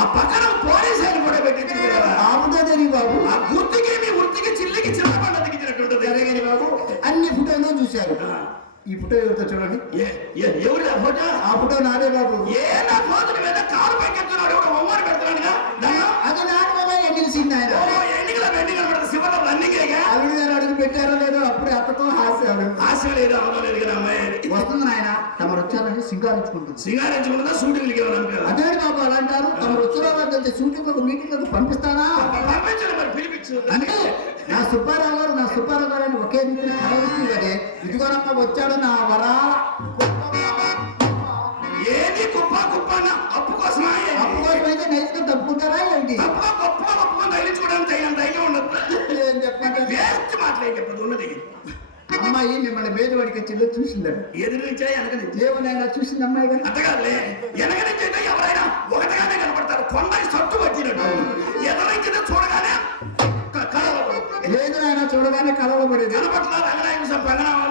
ఆ పక్కన పోలీసులు కూడా పెట్టించింది కదా. ఆపుతుంది బాబు. ఆ గుర్తుకి మీ వృత్తికి చిల్లికి చిన్న పంట తగ్గించినట్టుంటది. సరే కానీ బాబు అన్ని ఫోటోలు చూశారు. ఈ ఫోటో ఎవరితో చూడండి. ఎవరి ఫోటో? ఆ ఫోటో నాదే బాబు. ఏ నా ఫోటో మీద కారు పైకెత్తున్నాడు, ఎవరు ఒమ్మని పెడుతున్నాడుగా దాన్ని. అది నాటి వల్ల ఎన్నికలు ఆయన. ఎన్నికల పెడతా శివలో రన్నింగేగా. అల్లుడు గారు అడుగు పెట్టారో లేదో అప్పుడే అత్తతో హాస్యాలు. హాస్యం లేదు, అవడం లేదు కదా అమ్మాయి. వస్తుంది ఆయన తమరు వచ్చారని సింగారించుకుంటుంది. సింగారించుకుంటుందా షూటింగ్కి వెళ్ళాను. అదే బాబు అలా అంటారు. తమరు వచ్చిన షూటింగ్లకు మీటింగ్లకు పంపిస్తానా? పంపించండి మరి, పిలిపించు. అంటే నా సుబ్బారావు గారు అని ఒకే రీతిని కలవరిస్తుంది కదే. ఇదిగోనమ్మ వచ్చాడు నా వరాల ఏది కుప్ప అప్పు కోసమా? అప్పు కోసం అయితే నైతిగా తప్పుకుంటారా ఏంటి? ఒప్పుకొని తగిలించుకోవడానికి తగిన ధైర్యం ఉండదు. ఏం చెప్పండి, వేస్ట్ మాటలే చెప్పదు ఉన్నది. అమ్మాయి మిమ్మల్ని మేలువాడికి చిల్లు చూసిందండి. ఎదురు నుంచా వెనక నుంచి? దేవునైనా చూసింది అమ్మాయి గారు. అంతగానే వెనక నుంచి అయితే ఎవరైనా ఒకటిగానే కనపడతారు. కొండకి సత్తు వచ్చినట్టు ఎదురు నుంచి చూడగానే లేదు నాయన చూడగానే కలవలు పడేది. కనపడుతున్నారు రంగనాయక పంగనామాలు.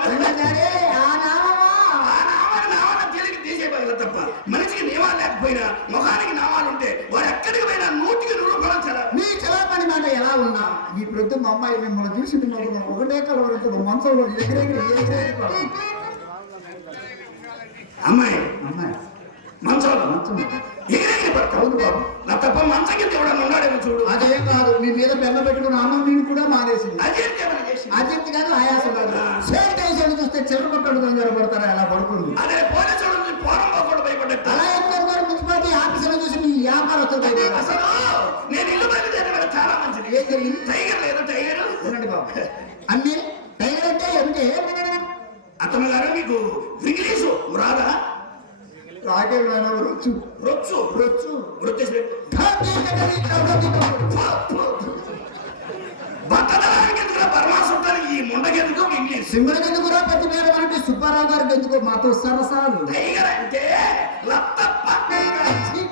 తప్ప మనిషికి నియమాలు లేకపోయినా ముఖానికి నామాలుంటే వాడు ఎక్కడికి పోయినా 100కి 100 ఫలించాలి. నీ చలాపని మాట ఎలా ఉన్నా ఈ ప్రొద్దు మా అమ్మాయి మిమ్మల్ని చూసింది మొదలు ఒకటే కలవరంతో మంచంలో ఎగిరేగి అమ్మాయి అమ్మాయి మంచంలో మంచం ఎగిరేగి పడతావు. అవును బాబు. నా తప్ప మంచం కింద ఎవడన్నా ఉన్నాడేమో చూడు. అదేం కాదు, మీ మీద బెల్ల పెట్టుకున్న అన్నం నేను కూడా మానేసింది. అజీర్తి కాదు, ఆయాసం కాదు. శానిటైజర్ చూస్తే చిల్లర పట్టాడు తొందర పడతారా అలా పడుతుంది. అదే పోలీసులు పోరంలో కూడా భయపడ్డట్టు. అలా ఎందుకు మున్సిపాలిటీ ఆఫీసులో చూసి మీ వ్యాపారస్తులు అసలు నేను ఇల్లు బయలుదేరి చాలా మంచిది. ఏం జరిగింది? టైగర్ లేదు, టైగర్ ఉండండి బాబు. అన్ని టైగర్ అంటే ఏమిటి? అతను గారు మీకు ఇంగ్లీషు రాదా? రాగే రొచ్చు రొచ్చు రొచ్చు వృత్తి బట్టడానికి ఎందుకు పరమాసుతానికి ఈ ముండకెందుకు ఇంగ్లీష్ సింగులకి ఎందుకు రా ప్రతి పేరు అంటే సుబ్బారావు గారికి ఎందుకు మాతో సరసాలు. టైగర్ అంటే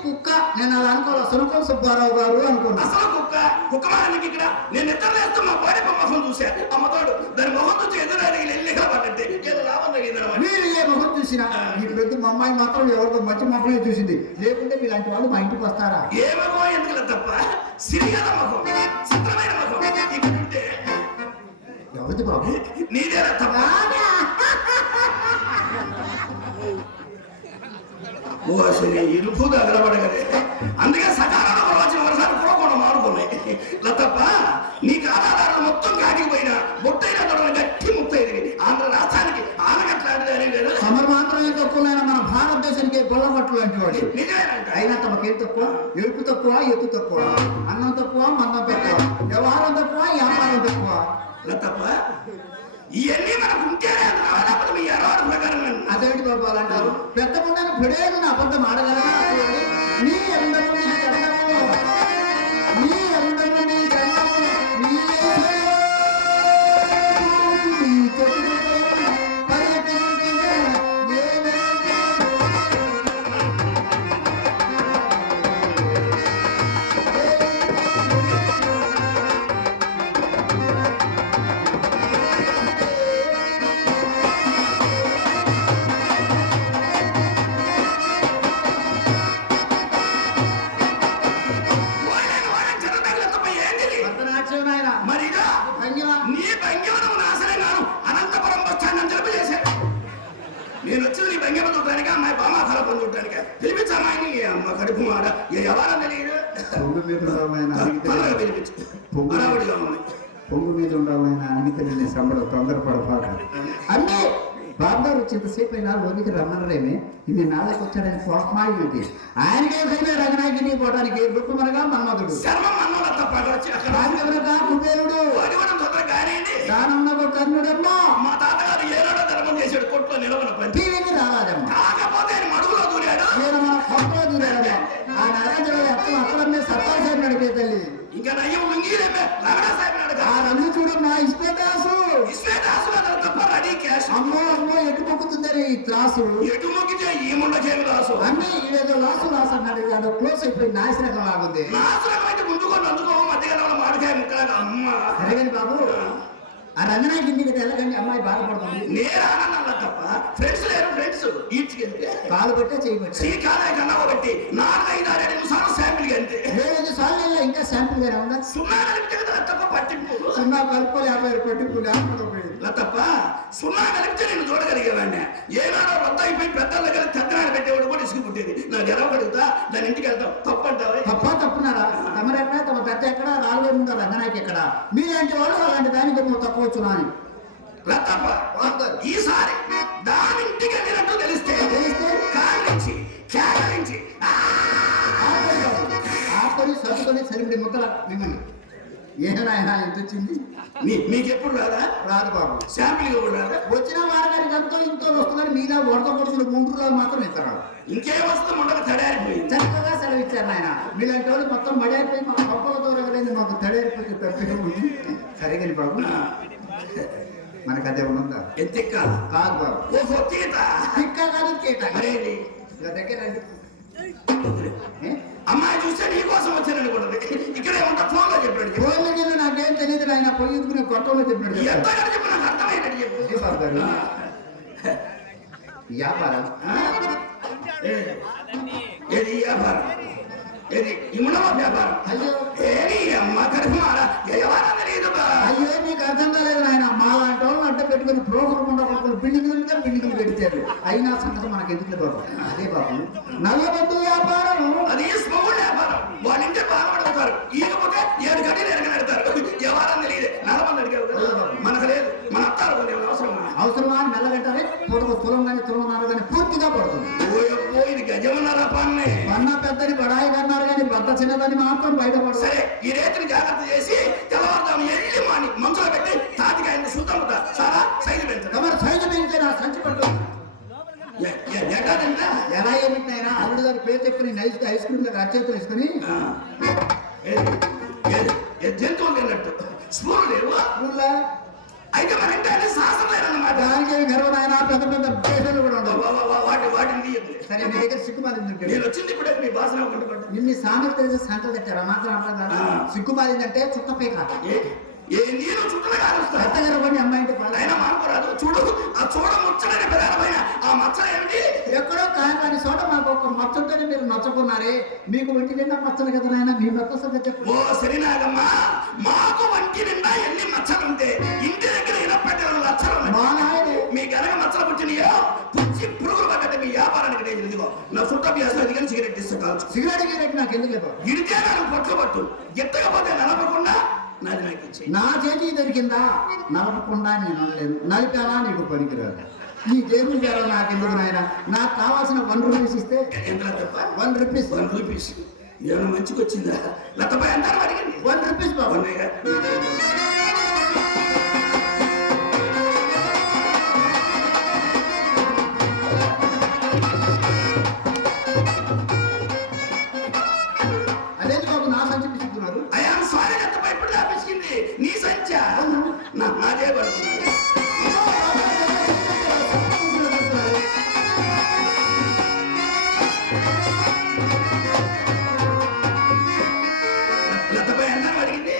కుక్క నేను అలా అనుకోవాలి. సునకం సుబ్బారావు గారు అనుకున్నా. అసలు కుక్క మానికి ఇక్కడ నేను నిద్ర లేస్తూ మా బాడీ మొహం చూశాను. అమ్మతోడు దాని మొహం చూసి ఎదురానికి వెళ్ళిగా పడ్డంటే ఏదో లాభం తగ్గిందనమాట. మీరు ఏ మొహం చూసినా ఈ ప్రతి మా అమ్మాయి మాత్రం ఎవరితో మంచి మొహమే చూసింది. లేకుంటే మీలాంటి వాళ్ళు మా ఇంటికి వస్తారా? ఏ మొహం ఎందుకు తప్ప సిరిగల మొహం, చిత్రమైన మొహం ఇక్కడుంటే ఎవరిది బాబు? నీదేనా తప్ప? ఓ అసలు ఇరుపు దగ్గరపడగలే. అందుకే సకాలంలో రోజు వరసారి కూడా మాడుకున్నాయి. తప్ప నీకు ఆధారాలు మొత్తం కాటికిపోయినా ముట్టైన తొడలు గట్టి ముత్తైది. ఆంధ్ర రాష్ట్రానికి ఆనగట్లాంటిది లేదు. తమరు మాత్రమే తక్కువ మన భారతదేశానికి గొల్లపట్లు లాంటి వాడు. నిజమేనంట. అయినా తమకేం తక్కువ? ఎరుపు తక్కువ, ఎత్తు తక్కువ, అన్నం తక్కువ, మందం తక్కువ, వ్యవహారం తక్కువ, వ్యాపారం తక్కువ. తప్ప ఇవన్నీ మనకు ఉంటేనే లేకపోతే మీ అలవాటు ప్రకారం. అదేంటి బాబు అలా అంటారు? పెద్ద ముందని పిడేది అబద్ధం ఆడగలరా? నీ అందము నీ చందము, నీ అందము నీ చందము, నీ నేను వచ్చింది నీ భంగిమ చూడటానికి, అమ్మాయి బామాసాల పని చూడటానికి. పిలిపించు అమ్మాయిని. అమ్మ కడుపు మాట ఎవరా తెలియదు. పిలిపించు. అరావడిగా ఉంది. పొంగు మీద ఉండాలైనా అనితని సంబడం తొందరపడపాక అన్నీ బాబారు చింతసేపు అయినా లోనికి రమ్మనరేమే. ఇన్ని నాళ్ళకి వచ్చాడని కోపమాయింది. ఆయనకే రంగనాయకుని పోవడానికి రూపమనగా మన్మధుడు, కుబేరుడు, దానమ్మ కర్ణుడమ్మా. మా తాతగారు ఏనాడో ధర్మం చేశాడు. కొట్లో నిలవన రారాజమ్మ. లాసు ఎటు మొక్కితే ఈ ముండకేమి లాసు అన్నీ ఈడేదో లాసు లాసు అన్నాడు అదో క్లోజ్ అయిపోయి నాశనకం లాగుంది. నాశనం అయితే ముందుకో నందుకో మధ్యకాలంలో మామిడికాయ ముక్కలాగా అమ్మ సరేగాని బాబు ఆ రంగనాయకి ఇంటికి వెళ్ళకండి, అమ్మాయి బాధపడుతుంది. నేను ఆనందంగా తప్ప ఫ్రెండ్స్ లేరు, ఫ్రెండ్స్ ఈడ్చుకెళ్తే కాలు పెట్టే చేయబట్టి శ్రీకాలయ కన్నా ఒకటి 4-5-6 నిమిషాలు శాంపిల్ అంతే. 7 సార్లు ఇంకా శాంపుల్ గానే ఉందా? సున్నా కలిపితే కదా తప్ప పట్టింపు సున్నా కలుపుకొని 50 పట్టింపు తప్ప సున్నా కలిపితే నేను చూడగలిగేవాడిని. ఏనాడో రొద్ద అయిపోయి పెద్దల దగ్గర తెద్దనాడు పెట్టేవాడు కూడా ఇసుకు పుట్టేది. నాకు ఎలా పడుగుతా దాని ఇంటికి వెళ్తాం తప్పు అంటావా? తప్పున్నారా? తమరెక్కడ తమ పెద్ద ఎక్కడ రాళ్ళే ఉందా రంగనాయకి ఎక్కడ? మీలాంటి వాళ్ళు అలాంటి దానికి నువ్వు తక్కువ వచ్చునా అని ఈసారి దాని ఇంటికి వెళ్ళినట్టు తెలిస్తే కాళ్ళించి కేకలించి ఆకొని సర్దుకొని సరిపడి ముక్కల మిమ్మల్ని ఏనాయన ఎంత వచ్చింది? మీకెప్పుడు రాదా? రాదు బాబు. శాంపిల్ కూడా రాదా? వచ్చిన వాడగారికి ఎంతో ఇంతో వస్తుందని మీలా వడత కొడుతున్న 3 రోజులు మాత్రం ఇస్తున్నాడు. ఇంకేం వస్తుంది ఉండక తడారిపోయింది. చక్కగా సెలవు ఇచ్చారు ఆయన. మీలాంటి వాళ్ళు మొత్తం మడిపోయి మా పప్పులతో రగలేదు మాకు తడారిపోతే తప్పి. సరే కానీ బాబు మనకు అదే ఉన్నదా? ఎత్తిక్క కాదు బాబు. ఓహో తీత తిక్క కాదు కేట. మరేది ఇలా దగ్గర రండి. అమ్మాయి చూస్తే నీ కోసం వచ్చాను అనుకుంటది. ఇక్కడే ఉంటా ఫోన్ లో చెప్పాడు. ఫోన్ల కింద నాకేం తెలియదు ఆయన పొయ్యి కొట్టంలో చెప్పాడు. ఎంత చెప్పి నాకు అర్థమైనట్టు చెప్పు. వ్యాపారం ఏది వ్యాపారం? ఏది ఇమ్మడమా వ్యాపారం? అయ్యో ఏది అమ్మ కరిమారా వ్యవహారం తెలియదు. అయ్యో నీకు అర్థం కాలేదు నాయన. మా లాంటి వాళ్ళని అడ్డ పెట్టుకుని ప్రోగ్రాం ఉండకూడదు. బిల్డింగ్లు పెడిచారు. అయినా సంగతి మనకు ఎందుకు బాబు? అదే బాబు నల్లబద్దు వ్యాపారం. అది స్మగుల్ వ్యాపారం. వాళ్ళ ఇంటే బాధపడతారు. ఈకపోతే 7 గంటలు ఎరగనెడతారు. వ్యవహారం తెలియదు. 4 అడిగావు కదా మనకు లేదు. మన అత్తారు కొన్ని అవసరమా? మెల్లగంటారే పొడవు తులంగానే తులమన్నారు కానీ పూర్తిగా పడుతుంది. ఓయో ఇది గజమన్నారా పన్నే పన్న పెద్దని బడాయి కన్నారు కానీ బద్ద చిన్నదని మాత్రం బయటపడదు. సరే ఈ రేతుని జాగ్రత్త చేసి తెల్లవారుదాము ఎల్లి మాని మంచులో పెట్టి తాతికాయని సుత్తముతా చాలా సైజు పెంచడం. మరి సైజు పెంచే నా సంచి పట్టు. ఎలా ఏమిటైనా అల్లుడు గారి పేరు చెప్పుకుని నైస్ ఐస్ క్రీమ్ దగ్గర అచ్చేతులు వేసుకుని జంతువులు తిన్నట్టు స్పూన్ లేవు ఊళ్ళో అయితే మన ఇంటి శాస్త్రం లేదన్నమాట. దానికి గర్వనాయన పెద్ద పెద్ద పేషలు కూడా ఉండవు. వాటిని తీయదు. సరే మీ దగ్గర సిగ్గుమాలింది. నేను వచ్చింది ఇప్పుడు మీ భాషలో కొంటుకోండి. నిన్ను సామెత తెలిసి సంకలు తెచ్చారా మాత్రం అర్థం కాదు. సిగ్గుమాలిందంటే చుట్టపేక. ఏ నేను చుట్టూ కాలుస్తా పెద్దగారు పడి అమ్మాయి అయినా మానుకోరాదు. చూడు ఆ చూడ ముచ్చడని ప్రధానమైన ఆ మచ్చ ఏమిటి? ఎక్కడో కాని చోట మాకు ఒక మచ్చ ఉంటేనే మీరు నచ్చకున్నారే. మీకు వంటి నిండా మచ్చలు కదా నాయన. మీ మచ్చ చెప్పు. ఓ సరినాగమ్మ మాకు వంటి నిండా ఎన్ని మచ్చలుంటే ఇంటి దగ్గర ఇనపెట్టిన లచ్చలు మీ గనక మచ్చలు పుట్టినయో పుచ్చి పురుగులు పడ్డట్టు మీ వ్యాపారానికి నేను ఇదిగో నా చుట్టభ్యాసం అది కానీ సిగరెట్ ఇస్తా. సిగరెట్ నాకు ఎందుకు లేదు. ఇడితే నాకు పొట్లు పట్టు ఎత్తకపోతే నలపకుండా నాది నాకు ఇచ్చి. నా చేతి దొరికిందా నలపకుండా నేను అనలేదు. నలిపానా నీకు పనికిరాదు. నీ జేబులు పేరు నాకు ఎందుకు నాయన. నాకు కావాల్సిన 1 రూపీస్ ఇస్తే ఎంత తప్ప 1 రూపీస్ 1 రూపీస్ ఏమైనా మంచిగా వచ్చిందా? లతపై అంటారు అడిగింది 1 రూపీస్ బాబు. అదేంటి బాబు నా సంచి పిసుకున్నారు? అయ్యా సారీ లతపై ఇప్పుడు ఆపించింది నీ సంచా నాదే పడుతుంది. లతపై అన్నారు అడిగింది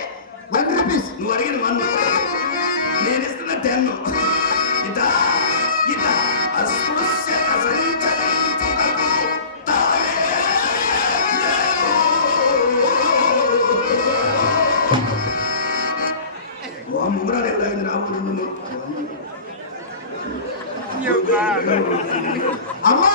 1 రూపీస్. నువ్వు అడిగిన 1 నేను ఇస్తున్న 10. ఇట ఇట అస్పృశ్య సంచరించుటకు తానే ఓ ముంగరాలు ఎలాగైంది రాబోతున్నాను. అమ్మా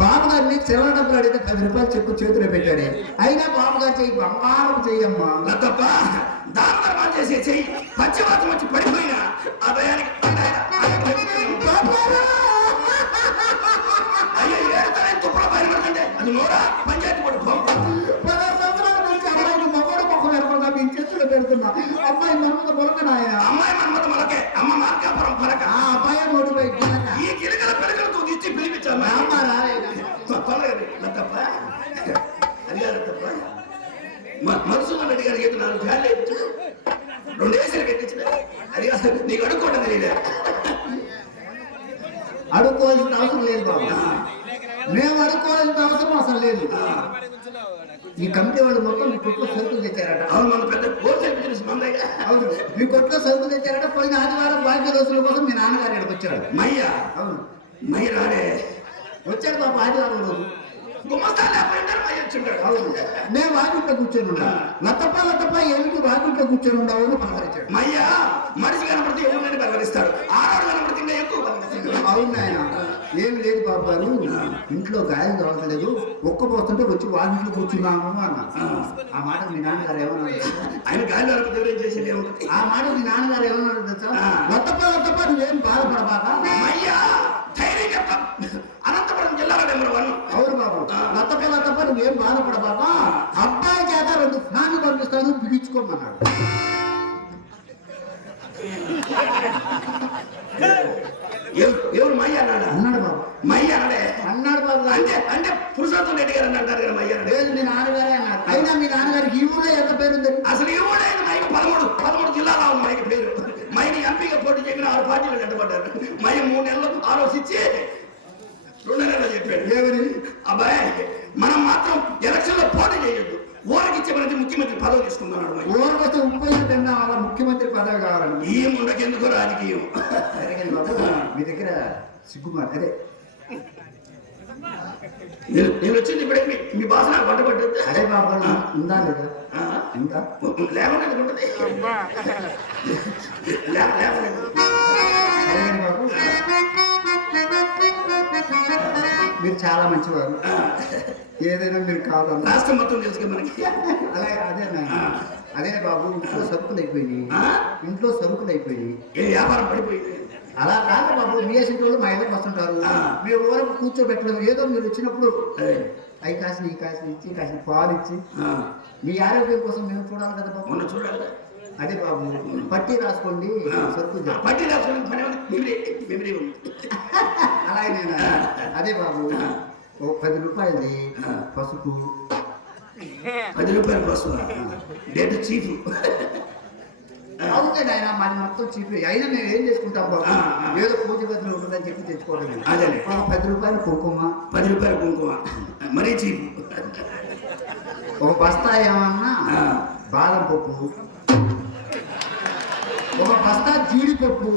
బాబు గారిని చిల్లర డబ్బులు అడిగితే 10 రూపాయలు చెక్కు చేతిలో పెట్టాడే. అయినా బాబు గారు చెయ్యి బంగారం చెయ్యమ్మా. లతప్ప దాన ధర్మాలు చేసే చెయ్యి పశ్చిమాతం వచ్చి పడిపోయినా ఆ భయానికి అయ్యో ఏడుతానే తుప్పల పైన పడుతుంటే అది నోరా పంచాయతీ పడు 10 సంవత్సరాల నుంచి అమ్మాయికి మొక్కడు మొక్క ఎడపగా మీ చేతులు పెడుతున్నా. అమ్మాయి మన్మత పొలకనాయ. అమ్మాయి మన్మత మొలకే అమ్మ మార్కాపురం పలక. ఆ అబ్బాయి నోటిపై ఈ గిలకల పిలకలతో తీసి పిలిపించాలి. లతప్ప అది కాదప్ప మధుసూదన్ రెడ్డి గారికి అయితే 4 ఫ్యాన్లు 2 ఏసీలు పెట్టించిన అది కాదు నీకు అడుక్కోవడం తెలియదు. అడుక్కోవాల్సిన అవసరం లేదు బాబు. మేము అడుక్కోవాల్సిన అవసరం అసలు లేదు. ఈ కమిటీ వాళ్ళు మొత్తం మీ కొట్లో సరుకులు తెచ్చారట. అవును, మన పెద్ద హోల్సేల్ బిజినెస్ మందయ్య. అవును, మీ కొట్లో సరుకులు తెచ్చారట. పోయిన ఆదివారం బాధ్య రోజుల కోసం మీ నాన్నగారు ఇక్కడికి వచ్చాడు. మయ్య. అవును, మయ్య రాడే వచ్చాడు బాబు ఆదివారం రోజు. అవును, మేము వాకిట్లో కూర్చొని ఉన్నాం. లతప్ప ఎందుకు వాకిట్లో కూర్చొని ఉండవు అని పలకరించాడు. మయ్య మనిషి కనపడితే ఎవరిని పలకరిస్తాడు, ఆడవాడు కనపడితే ఇంకా ఎక్కువ పలకరిస్తాడు. అవును ఆయన, ఏమి లేదు బాబు గారు, ఇంట్లో గాయం కావట్లేదు, ఒక్క పోస్తుంటే వచ్చి వాకిట్లో కూర్చున్నాము అన్న. ఆ మాట మీ నాన్నగారు ఏమన్నారు? ఆయన గాలి ఎవరేం చేసేది ఏముంటుంది? ఆ మాట మీ నాన్నగారు ఏమన్నారు తెలుసా? లతప్ప నువ్వేం బాధపడబాక. మయ్య ధైర్యం చెప్తాం. అనంతపురం జిల్లాలో నెంబర్ 1. అవును బాబు, లతప్ప నువ్వేం బాధపడబాక. అబ్బాయి చేత 2 ఫ్యాన్లు పంపిస్తాను, బిగించుకోమన్నాడు. ఎవరు మయ్య అన్నాడా? అన్నాడు బాబు. మయ్య అన్నాడే? అన్నాడు బాబు. అంటే పురుషోత్తం రెడ్డి గారు అంటారు కదా మయ్య అన్నాడు. లేదు, మీ నాన్నగారే అన్నారు. అయినా మీ నాన్నగారికి ఈ ఊళ్ళో ఎంత పేరుంది? అసలు ఈ ఊళ్ళో మైకి 13 జిల్లాలో ఉంది మైకి పేరు. మైని ఎంపీగా పోటీ చేయకుండా 6 పార్టీలు కట్టబడ్డారు. మై 3 నెలలు ఆలోచించి 2 నెలలు చెప్పాడు. ఏమని? అబ్బాయి మనం మాత్రం ఎలక్షన్ లో పోటీ చేయొద్దు, ఊరికి ఇచ్చే ప్రతి ముఖ్యమంత్రి పదవి తీసుకుంటున్నాడు. ఊరికి వస్తే 30 తిన్నా వాళ్ళ ముఖ్యమంత్రి పదవి కావాలండి. ఈ ముండకెందుకు రాజకీయం? సరిగ్గా బాబు, మీ దగ్గర సిగ్గుమార్ అదే నేను వచ్చింది ఇప్పుడే మీ బాస నాకు వంట పట్టింది. అదే బాబు, ఉందా లేదా? ఇంకా లేకుండా ఉంటుంది. సరేనండి బాబు, మీరు చాలా మంచివారు. ఏదైనా మీరు కావాలన్నా రాష్ట్రం మొత్తం తెలుసుగా మనకి. అదే బాబు, ఇంట్లో సరుకులు అయిపోయినాయి. ఇంట్లో సరుకులు అయిపోయినాయి. ఏ వ్యాపారం పడిపోయింది? అలా కాదు బాబు, బిఎస్సీ వాళ్ళు మా ఇళ్ళకి వస్తుంటారు. మీరు వరకు కూర్చోబెట్టడం, ఏదో మీరు వచ్చినప్పుడు అవి కాసిన ఈ కాసిన ఇచ్చి కాసిన పాలు ఇచ్చి మీ ఆరోగ్యం కోసం మేము చూడాలి కదా బాబు. మొన్న చూడాలి. అదే బాబు, పట్టి రాసుకోండి, సరుకులు పట్టి రాసుకోండి, మెమరీ ఉంది. అలాగే నేను అదే బాబు, ఓ 10 రూపాయలది పసుపు. 10 రూపాయల పసుపు డేట్ చీఫ్. అవుతే నాయన, మాది మొత్తం చీప్. అయినా మేము ఏం చేసుకుంటాం బాబు, ఏదో పూజ గదిలో ఉంటుందని చెప్పి తెచ్చుకోవడం. అదే 10 రూపాయలు కుంకుమ. 10 రూపాయల కుంకుమ మరీ చీప్. ఒక బస్తా ఏమన్నా బాదం పప్పు, ఒక బస్తా జీడిపప్పు,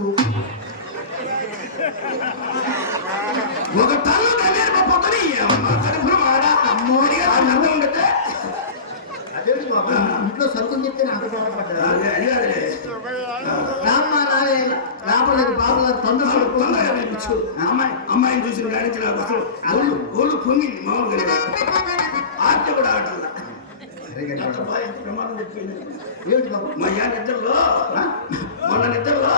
ఒక టన్ను గన్నేరు పప్పు వద్దని కడుపులో ఉండదు. అదేంటి బాబు, ఇంట్లో సరుకులు చెప్తే అంత బాధపడ్డారు. రాబోలేదు బాబు గారు, తొందరగా పిలిపించు. అమ్మాయిని చూసిన కానించి నాకు అసలు ఒళ్ళు పొంగింది మామూలుగా. ఆర్తి కూడా ఆటల్లా. ప్రమాదం చెప్పింది. ఏమిటి బాబు? మా నిద్రలో మొన్న నిద్రలో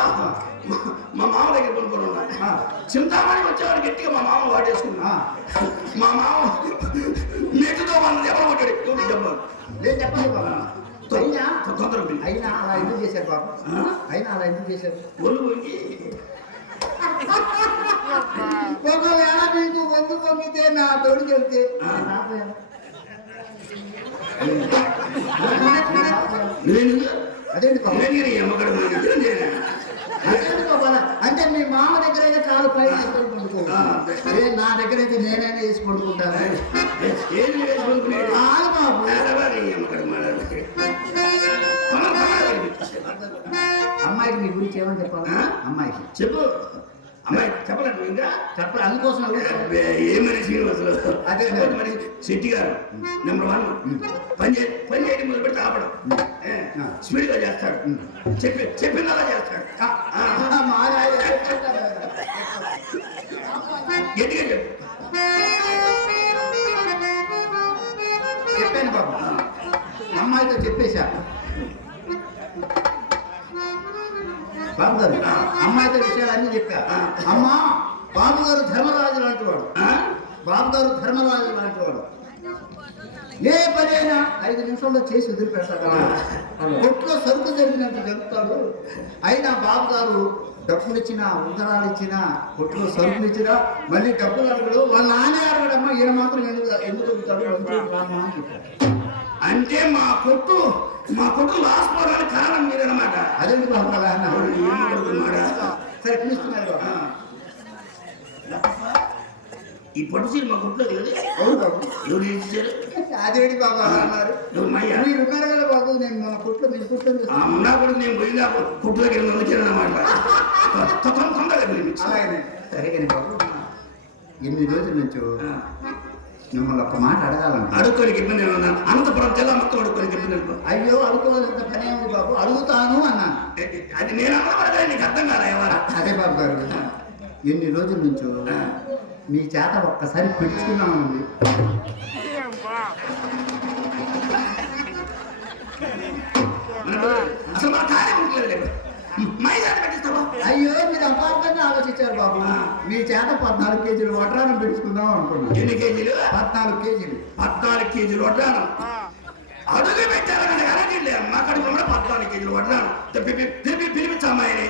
మా మామ దగ్గర కొనుక్కొని ఉన్నా. చింతామణి వచ్చేవాడు గట్టిగా మా మామ వాడేసుకున్నా. మా మామ నెట్టుతో వాళ్ళ దెబ్బలు కొట్టాడు. దెబ్బలు లేదు చెప్పండి బాబు. తొందర అయినా అలా ఎందుకు చేశారు బాబు? అయినా అలా ఎందుకు చేశారు? ఒళ్ళు పొంగి ఒకవేళ మీకు వందు పొంగితే నా తోడు చెబితే అదేంటి బాబు? అదేంటి బాబు అలా? అంటే మీ మామ దగ్గర అయితే కాలు పై వేసుకొని పండుకోవాలి, నా దగ్గర అయితే నేనైనా వేసి పండుకుంటాను. బాబు అమ్మాయికి మీ గురించి ఏమని చెప్పాలి? అమ్మాయికి చెప్పు. అమ్మాయి చెప్పలేదు ఇంకా చెప్పాలి, అందుకోసం ఏమని శ్రీనివాసులు అదే మరి శెట్టి గారు నెంబర్ 1 పని చేయడం మొదలు పెడితే ఆపడం. స్పీడ్ గా చేస్తాడు, చెప్పిందలా చేస్తాడు. గట్టిగా చెప్పు. చెప్పాను బాబు, అమ్మాయితో చెప్పేశా. బాబు గారు అమ్మాయితో విషయాలన్నీ చెప్పా. అమ్మా, బాబు గారు ధర్మరాజు లాంటి వాడు. బాబు గారు ధర్మరాజు లాంటి వాడు. ఏ పనైనా 5 నిమిషాల్లో చేసి వదిలిపెడతాడు. కొట్లో సరుకు జరిగినట్టు జరుపుతాడు. అయినా బాబు గారు డబ్బులు ఇచ్చినా, ఉంగరాలు ఇచ్చినా, కొట్లో సరుకులు ఇచ్చినా మళ్ళీ డబ్బులు అడగడు. వాళ్ళ నాన్నే అడగడమ్మా, ఈయన మాత్రం ఎందుకు అడుగుతాడు రామా అని చెప్పాడు. అంటే మా కొట్టు లాస్ పోవడానికి కారణం మీరన్నమాట. అదేంటి బాబు అలా అన్నా? సరే పిలుస్తున్నారు బాబు. ఈ పట్టు చీర మా గుట్లో లేదు. అవును బాబు. ఎవరు ఇచ్చారు? అదేంటి బాబు అలా అన్నారు? ఎవరు మయ్యా? మీరు ఉన్నారు కదా బాబు, నేను మన కుట్లో మీ కుట్లో ఉన్నా కూడా నేను పోయిందా కుట్టు దగ్గర వచ్చానమాట. తొందరగా పిలిపించి. అలాగనే. సరే కానీ బాబు, ఎన్ని రోజుల నుంచో మిమ్మల్ని ఒక మాట అడగాలను. అడుక్కోనికి ఇబ్బంది ఏమన్నా? అనంతపురం జిల్లా మొత్తం అడుక్కోనికి ఇబ్బంది అనుకో. అయ్యో అడుకోవాల్సిన పని ఏమి బాబు, అడుగుతాను అన్నాను. అది నేను అన్నమాట నీకు అర్థం కాదా ఎవరా? అదే బాబు గారు, ఎన్ని రోజుల నుంచో మీ చేత ఒక్కసారి పిలుచుకున్నామండి. అసలు మన కార్యం ఉండలేదు. మై చేత పెట్టిస్తావా? అయ్యో మీరు అపార్థంగా ఆలోచించారు బాబు. మీ చేత 14 కేజీలు వడ్రానం పెట్టుకుందాం అనుకున్నాను. ఎన్ని కేజీలు? 14 కేజీలు. 14 కేజీలు వడ్డాను. అడుగు పెట్టారు కానీ అరగిలే మా కడుపు కూడా 14 కేజీలు వడ్డాను. పిలిపించా అమ్మాయిని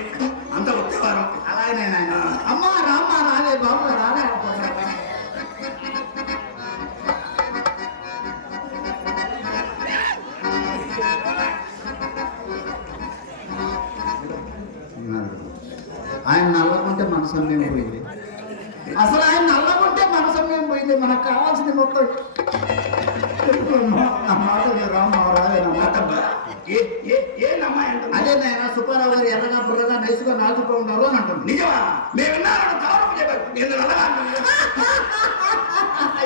అంత ఉత్తవారం. అలాగే నాయన. అమ్మా రామ్మా రాలే బాబు రాలే. ఆయన నల్లకుంటే మన సమయం పోయింది. అసలు ఆయన నల్లకుంటే మన సమయం పోయింది. మనకు కావాల్సింది మొత్తం నా మాట రామ్మా రాలేనమ్మా. అదే నాయన సుబ్బారావు గారు ఎర్రగా బుర్రగా నైసుగా నాచుకో ఉన్నారు అని అంటుంది. నిజమా? మేము విన్నారు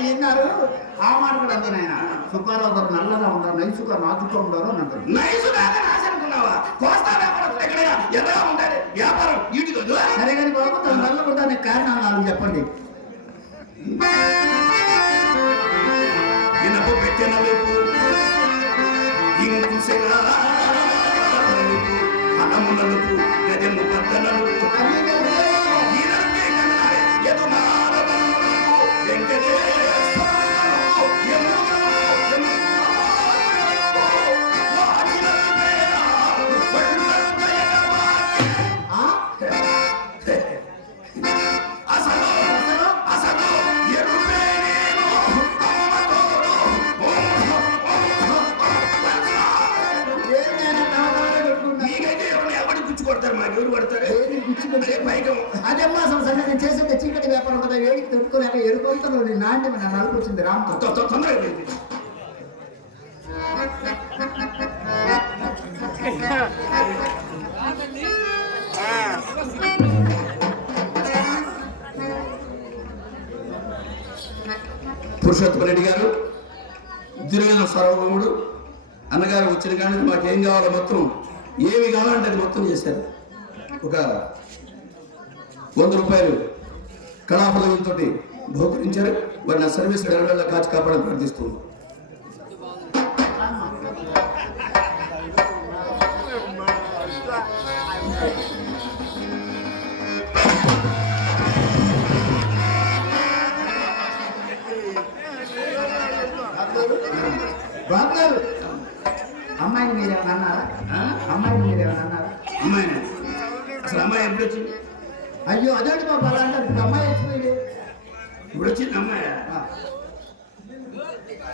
విన్నారు. ఆ మాట కూడా అంది నాయన. సుబ్బారావు గారు నల్లగా ఉన్నారు, నైసుగా నాచుకో ఉన్నారు అని అంటుంది. నైసుగా అనుకున్నావా? కోస్తా వ్యాపారం ఎక్కడైనా ఎర్రగా ఉండాలి వ్యాపారం ఇటు కదా. సరే కానీ బాబు, తను నల్లకుంటానికి కారణాలు నాకు చెప్పండి. ఇనపు పెట్టిన వైపు ఇంకు అనమునకు గజము పద్దనలు కొడతారు. మాకు ఎవరు కొడతారు? అదేమ్మా అసలు సరే నేను చేసే చీకటి వ్యాపారం కదా, వేడికి తొట్టుకోలేక ఎరుకొంతలో నాంటి నన్ను నలుపుచ్చింది రామ్తో. తొందరగా పురుషోత్తమ రెడ్డి గారు, దుర్యోధన సార్వభౌముడు అన్నగారు వచ్చిన కానీ మాకేం కావాలో మొత్తం ఏమి కావాలంటే అది మొత్తం చేశారు. ఒక 100 రూపాయలు కళాఫలంతో బహుకరించారు. వారి నా సర్వీస్ నెలవేళ కాచి కాపాడని ప్రార్థిస్తున్నాను. బాబు గారు, అమ్మాయిని మీరేమన్నా అన్నారా? అమ్మాయిని మీరేమన్నా అన్నారా? అమ్మాయిని అసలు అమ్మాయి ఎప్పుడు వచ్చింది? అయ్యో అదేంటి బాబు అలా అంటారు? ఇప్పుడు అమ్మాయి వచ్చింది. ఇప్పుడు వచ్చింది అమ్మాయి.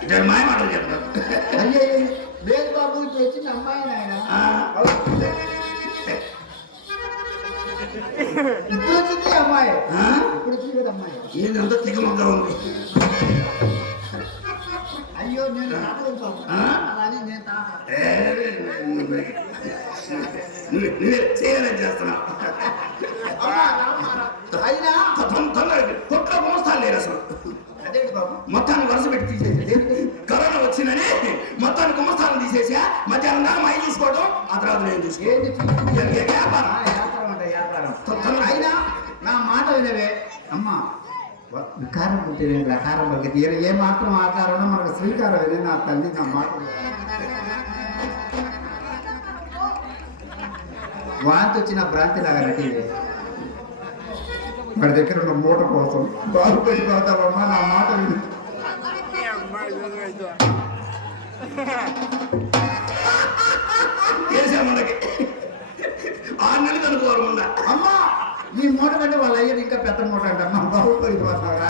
ఇద్దరు మాయ మాటలు చెప్తారు. అయ్యో లేదు బాబు, ఇప్పుడు వచ్చింది అమ్మాయి. ఆయన ఇప్పుడు వచ్చింది అమ్మాయి. ఇప్పుడు వచ్చింది కదా అమ్మాయి. ఏంటంతా తికమగ్గా ఉంది. అయ్యో నేను అలానే నేను చేయాలని చేస్తున్నా. అయినా కొట్లో మోస్తాను లేదు అసలు. అదేంటి బాబు, మొత్తాన్ని వరుస పెట్టి తీసేసి కరోనా వచ్చిందని మొత్తాన్ని కుమ్మస్థానం తీసేసా. మధ్యాహ్నం దాకా మై చూసుకోవడం, ఆ తర్వాత నేను చూసుకోవడం. వ్యాపారం అయినా నా మాట వినవే అమ్మా. వికారం పుట్టిన రకారం పలికి ఏ మాత్రం ఆకారం మనకు శ్రీకారం వినే నా తల్లి. నా మాట వాంతి వచ్చిన భ్రాంతి లాగా నటివే. వాడి దగ్గర ఉన్న మూట కోసం బాగుపడిపోతావమ్మా. నా మాట విని మనకి 6 నెలలు అనుకోవాలి. అమ్మా ఈ మూట కంటే వాళ్ళ అయ్యేది ఇంకా పెద్ద మూట అంట. అమ్మా బాగుపడిపోతావా?